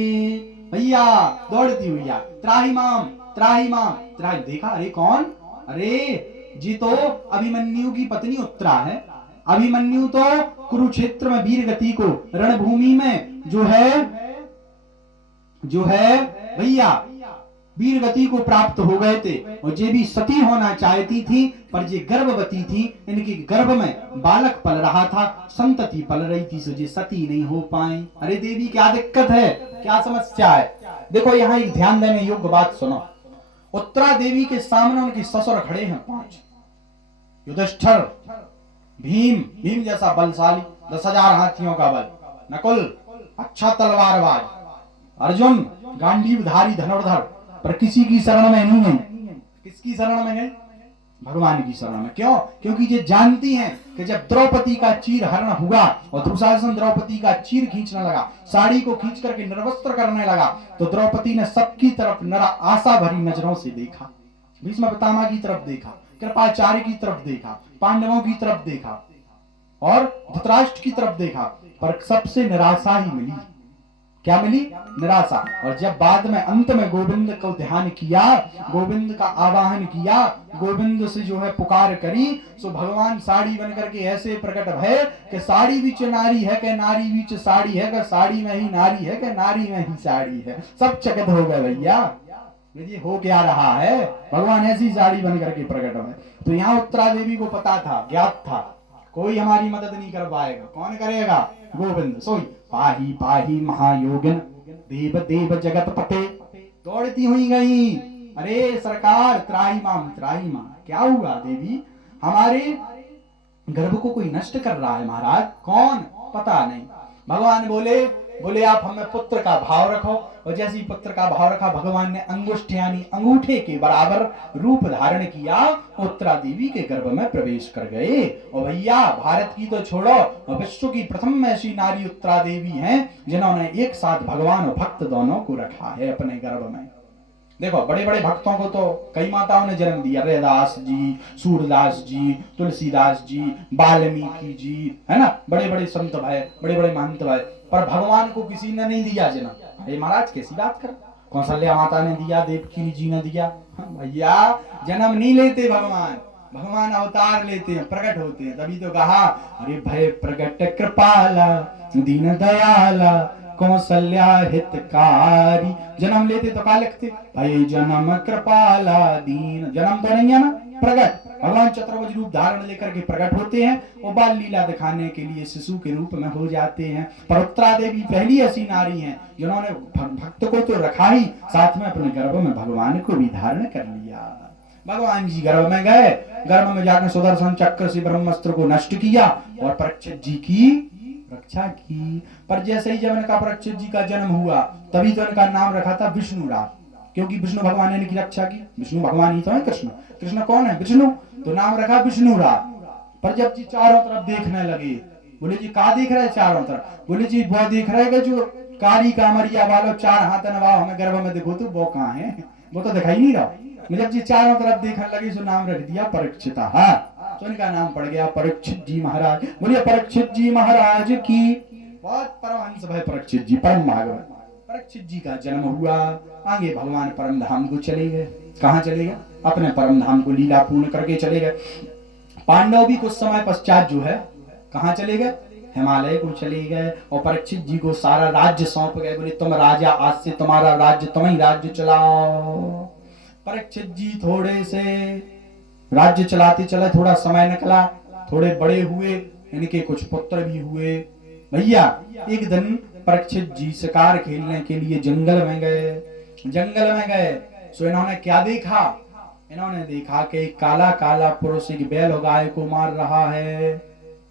भैया दौड़ती हुई आ, त्राही माम त्राही माम त्राही। देखा अरे कौन? अरे जी तो अभिमन्यु की पत्नी उत्तरा है। अभिमन्यु तो कुरुक्षेत्र में वीर गति को रणभूमि में जो है भैया वीर गति को प्राप्त हो गए थे, और ये भी सती होना चाहती थी पर ये गर्भवती थी। इनके गर्भ में बालक पल रहा था, संतति पल रही थी, सो ये सती नहीं हो पाए। अरे देवी क्या दिक्कत है, क्या समस्या है? देखो यहाँ एक ध्यान देने योग्य बात सुनो। उत्तरा देवी के सामने उनके ससुर खड़े हैं 5, युधिष्ठिर, भीम, भीम जैसा बलशाली, 10,000 हाथियों का बल, नकुल अच्छा तलवारबाज, अर्जुन गांडीवधारी धनुर्धर, पर किसी की शरण में नहीं है। किसकी शरण में है? भगवान की शरण में। क्यों? क्योंकि ये जानती हैं कि जब द्रौपदी का चीर हरण हुआ और दुशासन द्रौपदी का चीर खींचने लगा, साड़ी को खींच करके निर्वस्त्र करने लगा, तो द्रौपदी ने सबकी तरफ नरा आशा भरी नजरों से देखा। भीष्म पितामह की तरफ देखा, कृपाचार्य की तरफ देखा, पांडवों की तरफ देखा और धृतराष्ट्र की तरफ देखा, पर सबसे निराशा ही मिली। क्या मिली? निराशा। और जब बाद में अंत में गोविंद को ध्यान किया, गोविंद का आवाहन किया, गोविंद से जो है पुकार करी, सो भगवान साड़ी बन करके ऐसे प्रकट है कि साड़ी बीच नारी है कि नारी बीच साड़ी है कि साड़ी में ही नारी है कि नारी में ही साड़ी है। सब चकित हो गए भैया। ये हो क्या रहा है, भगवान ऐसी साड़ी बन करके प्रकट हुए। तो यहाँ उत्तरा देवी को पता था, ज्ञात था, कोई हमारी मदद नहीं कर पाएगा, कौन करेगा, गोविंद सोई। पाही पाही महायोगिन देव देव जगत पते, दौड़ती हुई गई, अरे सरकार त्राही माम, क्या हुआ देवी, हमारे गर्भ को कोई नष्ट कर रहा है महाराज, कौन, पता नहीं। भगवान बोले बोले आप हमें पुत्र का भाव रखो, और जैसे ही पुत्र का भाव रखा, भगवान ने अंगुष्ठ यानी अंगूठे के बराबर रूप धारण किया, उत्तरा देवी के गर्भ में प्रवेश कर गए। और भैया भारत की तो छोड़ो, विश्व की प्रथम ऐसी नारी उत्तरा देवी हैं जिन्होंने एक साथ भगवान और भक्त दोनों को रखा है अपने गर्भ में। देखो बड़े बड़े भक्तों को तो कई माताओं ने जन्म दिया, रैदास जी, सूरदास जी, तुलसीदास जी, वाल्मीकि जी, है ना, बड़े बड़े संत भाई, बड़े बड़े महंत भाई, पर भगवान को किसी ने नहीं दिया जन्म। अरे महाराज कैसी बात कर, कौशल्या माता ने दिया, देवकी जी ने दिया, भैया जन्म नहीं लेते भगवान, भगवान अवतार लेते हैं, प्रकट होते हैं, तभी तो कहा अरे भय प्रकट कृपाला दीन दयाला कौशल्या हितकारी। जन्म लेते तो क्या लिखते, भय जन्म कृपाला दीन, जन्म तो नहीं है ना, प्रकट, भगवान चतुर्भुज रूप धारण लेकर के प्रकट होते हैं और बाल लीला दिखाने के लिए शिशु के रूप में हो जाते हैं। पर उत्तरा देवी पहली ऐसी नारी हैं जिन्होंने भक्त को तो रखा ही, साथ में अपने गर्भ में भगवान को भी धारण कर लिया। भगवान जी गर्भ में गए, गर्भ में जाकर सुदर्शन चक्र से ब्रह्मास्त्र को नष्ट किया और परीक्षित जी की रक्षा की। पर जैसे ही जब इनका परीक्षित जी का जन्म हुआ, तभी तो इनका नाम रखा था विष्णुराज, क्योंकि विष्णु भगवान ने इनकी रक्षा की। विष्णु भगवान ही तो है कृष्ण, कृष्ण कौन है, विष्णु, तो नाम रखा विष्णुराज। पर जब जी चारों तरफ देखने लगे, बोले जी कहा देख रहे चारों तरफ, बोले जी वो देख रहे हैं जो कारी कामरिया वालों चार हाथ नवाओ हमें गर्भ में देखो, तो वो कहाँ है, वो तो दिखाई नहीं रहा। जब जी चारों तरफ देखने लगे सो नाम रख दिया परीक्षिता, तो इनका नाम पड़ गया परीक्षित जी महाराज। बोलिए परीक्षित जी महाराज की। बहुत परमहंस भाई परीक्षित जी, परम भागवत। परीक्षित जी का जन्म हुआ, आगे भगवान परम धाम को चले गए। कहाँ चले गए, अपने परम धाम को लीला पूर्ण करके चले गए। पांडव भी कुछ समय पश्चात जो है कहाँ चले गए, हिमालय को चले गए, और परीक्षित जी को सारा राज्य सौंप गए। बोले तुम राजा, आज से तुम्हारा राज्य, तुम ही राज्य चलाओ। परीक्षित जी थोड़े से राज्य चलाते चले, थोड़ा समय निकला, थोड़े बड़े हुए, इनके कुछ पुत्र भी हुए। भैया एक दिन परीक्षित जी शिकार खेलने के लिए जंगल में गए। सो इन्होंने क्या देखा, इन्होंने देखा कि काला काला पुरुष एक बैल गाय को मार रहा है।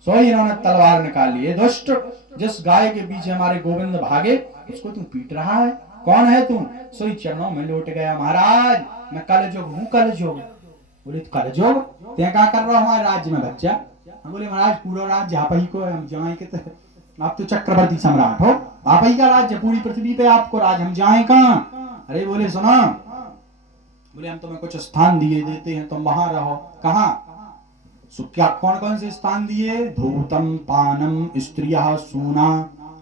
सो इन्होंने तलवार निकाल ली, दुष्ट, जिस गाय के पीछे हमारे गोविंद भागे उसको तू पीट रहा है, कौन है तू। सोई चरणों में लौट गया, महाराज मैं कलयुग हूँ, कलयुग। बोले कलयुग, ते क्या कर रहा हो हमारे राज्य में बच्चा। हम बोले महाराज पूरा राज्य आप ही को, हम जाए के, आप तो चक्रवर्ती सम्राट हो, आप ही का राज्य, पूरी पृथ्वी पे आपको राज, हम जाए कहाँ। अरे बोले सुना, बोले हम तुम्हें कुछ स्थान दिए देते हैं, तुम वहां रहो। कहाँ, क्या कौन कौन से स्थान दिए, धूतम पानम स्त्रियः सूना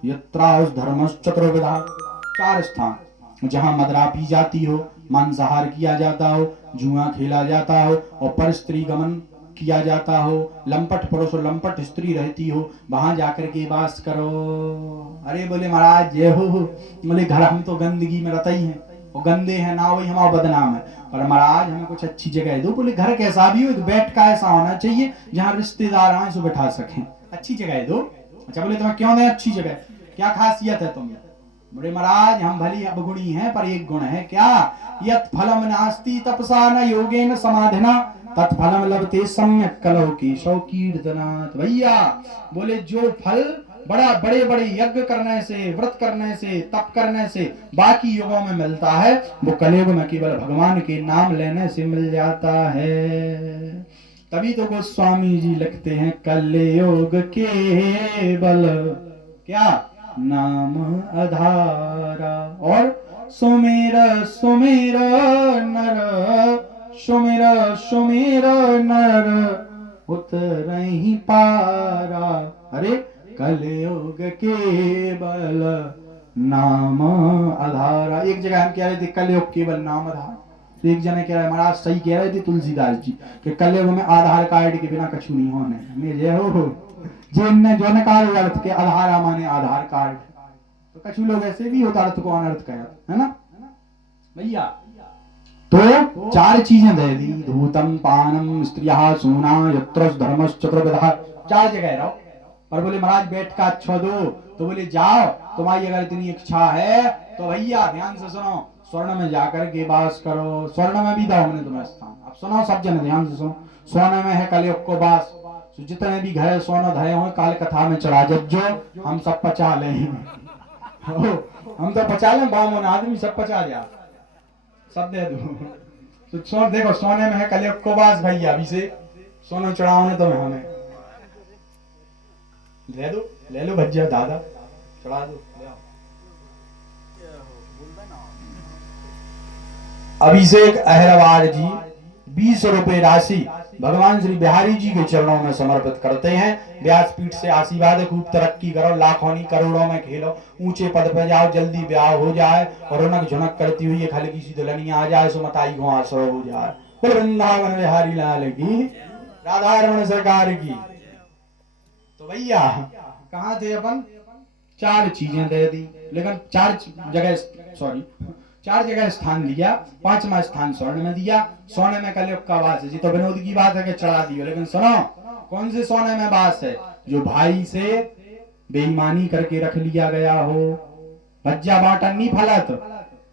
यत्रा धर्मश्चतुर्विधा, 4 स्थान जहां मदरा पी जाती हो, मांसाहार किया जाता हो, जुआ खेला जाता हो, और पर स्त्री गमन किया जाता हो, लंपट पुरुष और लंपट स्त्री रहती हो, वहां जाकर के वास करो। अरे बोले महाराज ये हो, बोले घर हम तो गंदगी में रहते ही हैं, और गंदे हैं ना, वही हमारा बदनाम है, पर महाराज हमें कुछ अच्छी जगह दो। बोले घर कैसा भी हो, एक बेड का ऐसा होना चाहिए जहाँ रिश्तेदार आए सो बैठा सकें, अच्छी जगह दो। अच्छा बोले तुम्हें क्यों दें अच्छी जगह, क्या खासियत है तुम्हें। बोले महाराज हम भली अवगुणी हैं, पर एक गुण है, क्या, यत् फलम नास्ति तपसा न योगेन समाधिना तत्फलम लभते सम्यक कलौ केशव कीर्तनात्। भैया बोले जो फल बड़े बड़े यज्ञ करने से, व्रत करने से, तप करने से बाकी युगों में मिलता है, वो कलयुग में केवल भगवान के नाम लेने से मिल जाता है। तभी तो गोस्वामी जी लिखते हैं, कलयुग केवल क्या नाम आधारा, और सुमेर सुमेर नर, सुमेर सुमेर नर उतरहि पारा। अरे कलयुग केवल नाम आधारा। एक जगह हम कह रहे थे कलयुग केवल नाम आधार, तो एक जने कह रहे महाराज सही कह रहे थे तुलसीदास जी कि कलयुग में आधार कार्ड के बिना कछु नहीं होने। मेरे हो जिनने जो निकाल अर्थ के आधार माने आधार कार्ड, तो कछु लोग ऐसे भी होता अर्थ को अनर्थ कहते है ना। भैया तो चार चीजें दे दी, धूतम पानम स्त्रिया सूना यत्र धर्मश्चक्रविधा, चार जगह रहो। पर बोले महाराज बैठ का अच्छा दो, तो बोले जाओ तुम्हारी अगर इतनी इच्छा है तो भैया ध्यान से सुनो, स्वर्ण में जाकर के वास करो, स्वर्ण में भी दो हमने तुम्हें स्थान। अब सुनो सब जन ध्यान से सुनो, सोने में है कलयुग को वास, जितने भी घर सोना धरे हो काल कथा में चढ़ा जज्जो, हम सब पचा लेंगे। हम तो पचा लें, बामन आदमी सब पचा जा, सब दे दो। तो सोन देखो सोने में है कलयुग को वास भैया, अभी से सोना चढ़ाओ ने तुम्हें, हमें ले दो, ले लो भज्जा दादा चढ़ा दो। अभिषेक अहरवार जी 20 रुपए राशि भगवान श्री बिहारी जी के चरणों में समर्पित करते हैं। व्यासपीठ से आशीर्वाद, खूब तरक्की करो, लाखों करोड़ों में खेलो, ऊंचे पद पर जाओ, जल्दी ब्याह हो जाए और रौनक झुनक करती हुई एक हल्की सी दुल्हनिया आ जाए, सुमताई को आसरो हो जाए। बोल वृंदावन बिहारी लाल की, राधा रमण सरकार की। तो भैया कहाँ थे अपन, चार चीजें दे दी, लेकिन चार जगह स्थान दिया, पांचवा स्थान स्वर्ण में दिया। सोने में कलयुग का वास है जी, तो विनोद की बात है कि चढ़ा दियो, लेकिन सुनो कौन से सोने में वास है, जो भाई से बेईमानी करके रख लिया गया हो। भज्जा बांटन नहीं फलत,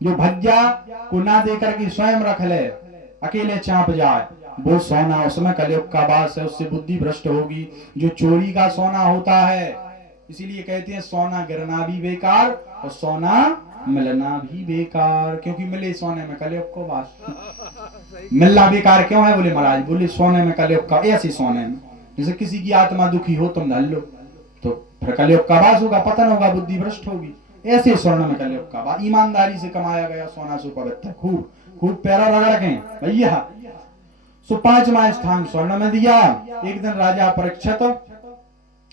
जो भज्जा को ना दे करके स्वयं रख ले, अकेले चाप जाए, वो सोना, उसमें कलयुग का वास है, उससे बुद्धि भ्रष्ट होगी। जो चोरी का सोना होता है, इसीलिए कहते हैं सोना गिरना भी बेकार और सोना मिलना भी बेकार, क्योंकि मिले सोने में कलयुग को वास। मिलना बेकार क्यों है, बोले महाराज, बोले सोने में कलयुग का, ऐसे सोने में जैसे किसी की आत्मा दुखी हो तुम धल लो तो फिर कलयुग का वास होगा, पतन होगा, बुद्धि भ्रष्ट होगी। ऐसे स्वर्ण में कलयुग का वास, ईमानदारी से कमाया गया सोना सो पवित्र, खूब खूब पैरा रगड़ के भैया। सो पांचवा स्थान स्वर्ण में दिया। एक दिन राजा परीक्षित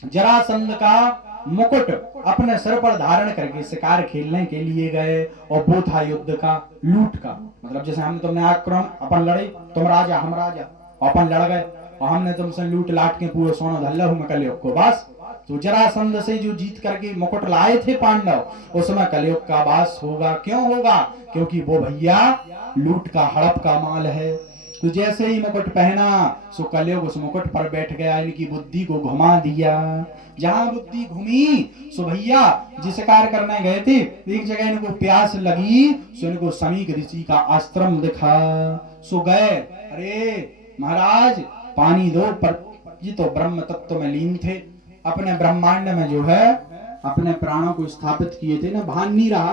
जरासंध का मुकुट अपने सर पर धारण करके शिकार खेलने के लिए गए, और वो था युद्ध का, लूट का, मतलब जैसे हम तुमने आक्रमण, अपन लड़े, तुम राजा हम राजा, अपन लड़ गए और हमने तुमसे लूट लाट के पूरे सोना धल्ला हूं मैं कलयुग को वास। तो जरासंध से जो जीत करके मुकुट लाए थे पांडव, उसमें कलयुग का वास होगा। क्यों होगा, क्योंकि वो भैया लूट का हड़प का माल है। तो जैसे ही मुकुट पहना सो कलयुग उस मुकुट पर बैठ गया, इनकी बुद्धि को घुमा दिया। जहां बुद्धि घूमी सो भैया जिस कार्य करने गए थे, एक जगह इनको प्यास लगी, सो इनको समीक ऋषि का आश्रम दिखा, सो गए, अरे महाराज पानी दो। पर ये तो ब्रह्म तत्व में लीन थे, अपने ब्रह्मांड में जो है अपने प्राणों को स्थापित किए थे ना, भान नहीं रहा,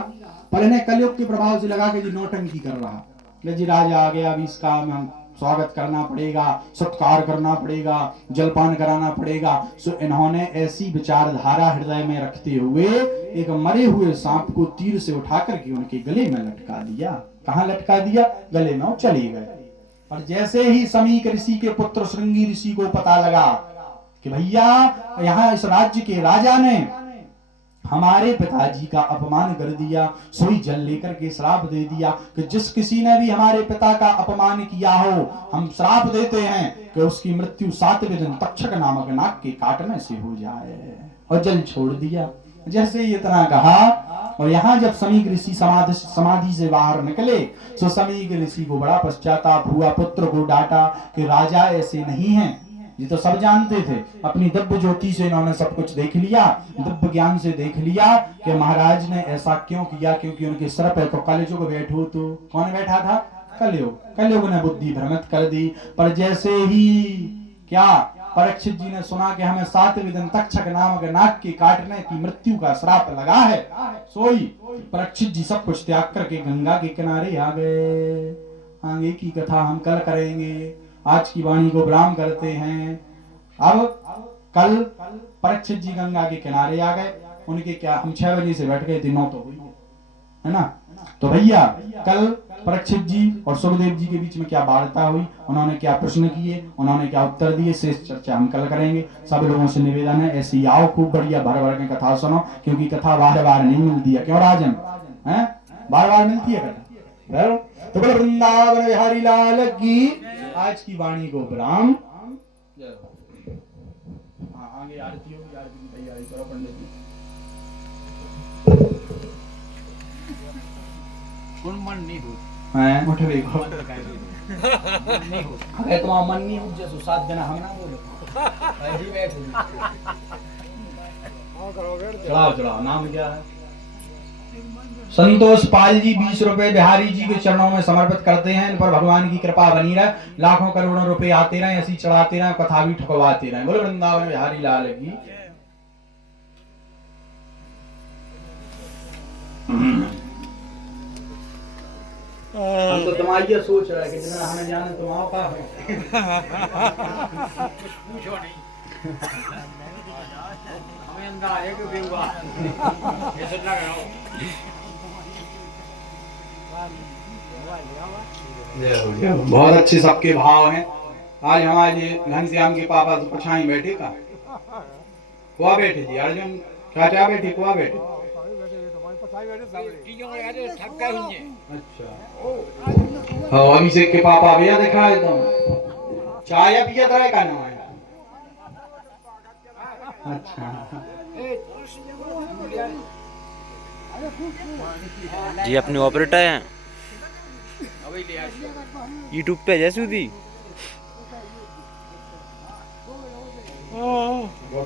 पर इन्हें कलयुग के प्रभाव से लगा कि जी नौटंकी कर रहा, जी राजा आ गया, अभी इसका हम स्वागत करना पड़ेगा, सत्कार करना पड़ेगा, जलपान कराना पड़ेगा। सो इन्होंने ऐसी विचारधारा हृदय में रखते हुए एक मरे हुए सांप को तीर से उठाकर के उनके गले में लटका दिया। कहाँ लटका दिया, गले में, चले गए। और जैसे ही समीक ऋषि के पुत्र श्रृंगी ऋषि को पता लगा कि भैया यहाँ इस राज्य के राजा ने हमारे पिताजी का अपमान कर दिया, सोई जल लेकर के श्राप दे दिया कि जिस किसी ने भी हमारे पिता का अपमान किया हो, हम श्राप देते हैं कि उसकी मृत्यु 7वें दिन तक्षक नामक नाग के काटने से हो जाए, और जल छोड़ दिया। जैसे ही इतना कहा, और यहाँ जब समीक ऋषि समाधि से बाहर निकले, तो समीक ऋषि को बड़ा पश्चाताप हुआ, पुत्र को डांटा कि राजा ऐसे नहीं है। ये तो सब जानते थे, अपनी दिव्य ज्योति से इन्होंने सब कुछ देख लिया, दिव्य ज्ञान से देख लिया कि महाराज ने ऐसा क्यों किया, क्योंकि उनके सर पे तो कलयुग बैठो, तो कौन बैठा था, कलयुग। कलयुग ने बुद्धि भ्रमित कर दी। पर जैसे ही क्या परीक्षित जी ने सुना कि हमें 7वें दिन तक्षक नामक नाग के काटने की मृत्यु का श्राप लगा है, सोई परीक्षित जी सब कुछ त्याग करके गंगा के किनारे आ गए। आगे की कथा हम कल करेंगे, आज की वाणी को विराम करते हैं। अब कल परीक्षित जी गंगा के किनारे आ गए, उनके क्या, हम 6 बजे से बैठ गए थे, 9 तो हुई है ना। तो भैया कल परीक्षित जी और सुखदेव जी के बीच में क्या वार्ता हुई, उन्होंने क्या प्रश्न किए, उन्होंने क्या उत्तर दिए, शेष चर्चा हम कल करेंगे। सब लोगों से निवेदन है ऐसी आओ, खूब बढ़िया भर भर के कथा सुनो, क्योंकि कथा बार बार नहीं मिलती है, क्यों राजन है, बार बार मिलती है कथा। तो बोलो वृंदावन बिहारी लाल की। आज की वाणी को विराम। आगे आरती होगी, आरती की तैयारी करो पंडित जी। गुणमन नहीं हो हैं उठ भी को अरे तुम्हारा मन नहीं उठ जैसो 7 जना हम ना बोलो ऐसी बैठ चढ़ाओ चढ़ाओ नाम क्या है संतोष पाल जी 20 रुपए बिहारी जी के चरणों में समर्पित करते हैं। इन पर भगवान की कृपा बनी रहे, लाखों करोड़ों रुपए आते रहे, ऐसी चढ़ाते रहे, कथा भी ठुकवाते रहे। बोलो वृंदावन बिहारी लाल की। हम तो तुम्हारी ये सोच रहे कि जितना हमें जाने तुम्हारा का पूछो नहीं हमें अंदाजा है कि बेहुआ ये सब लग रहा हो। बहुत अच्छे सबके भाव हैं। आज हमारे घनश्याम के पापा तो पछाई बैठे का कुआ बैठे जी अर्जुन चाचा बैठे कुआ बैठे अच्छा हाँ अभिषेक के पापा भैया देखा है तुम चाय पिया था का नाम है अच्छा जी अपने ऑपरेटर हैं यूट्यूब पे जैसे थी बहुत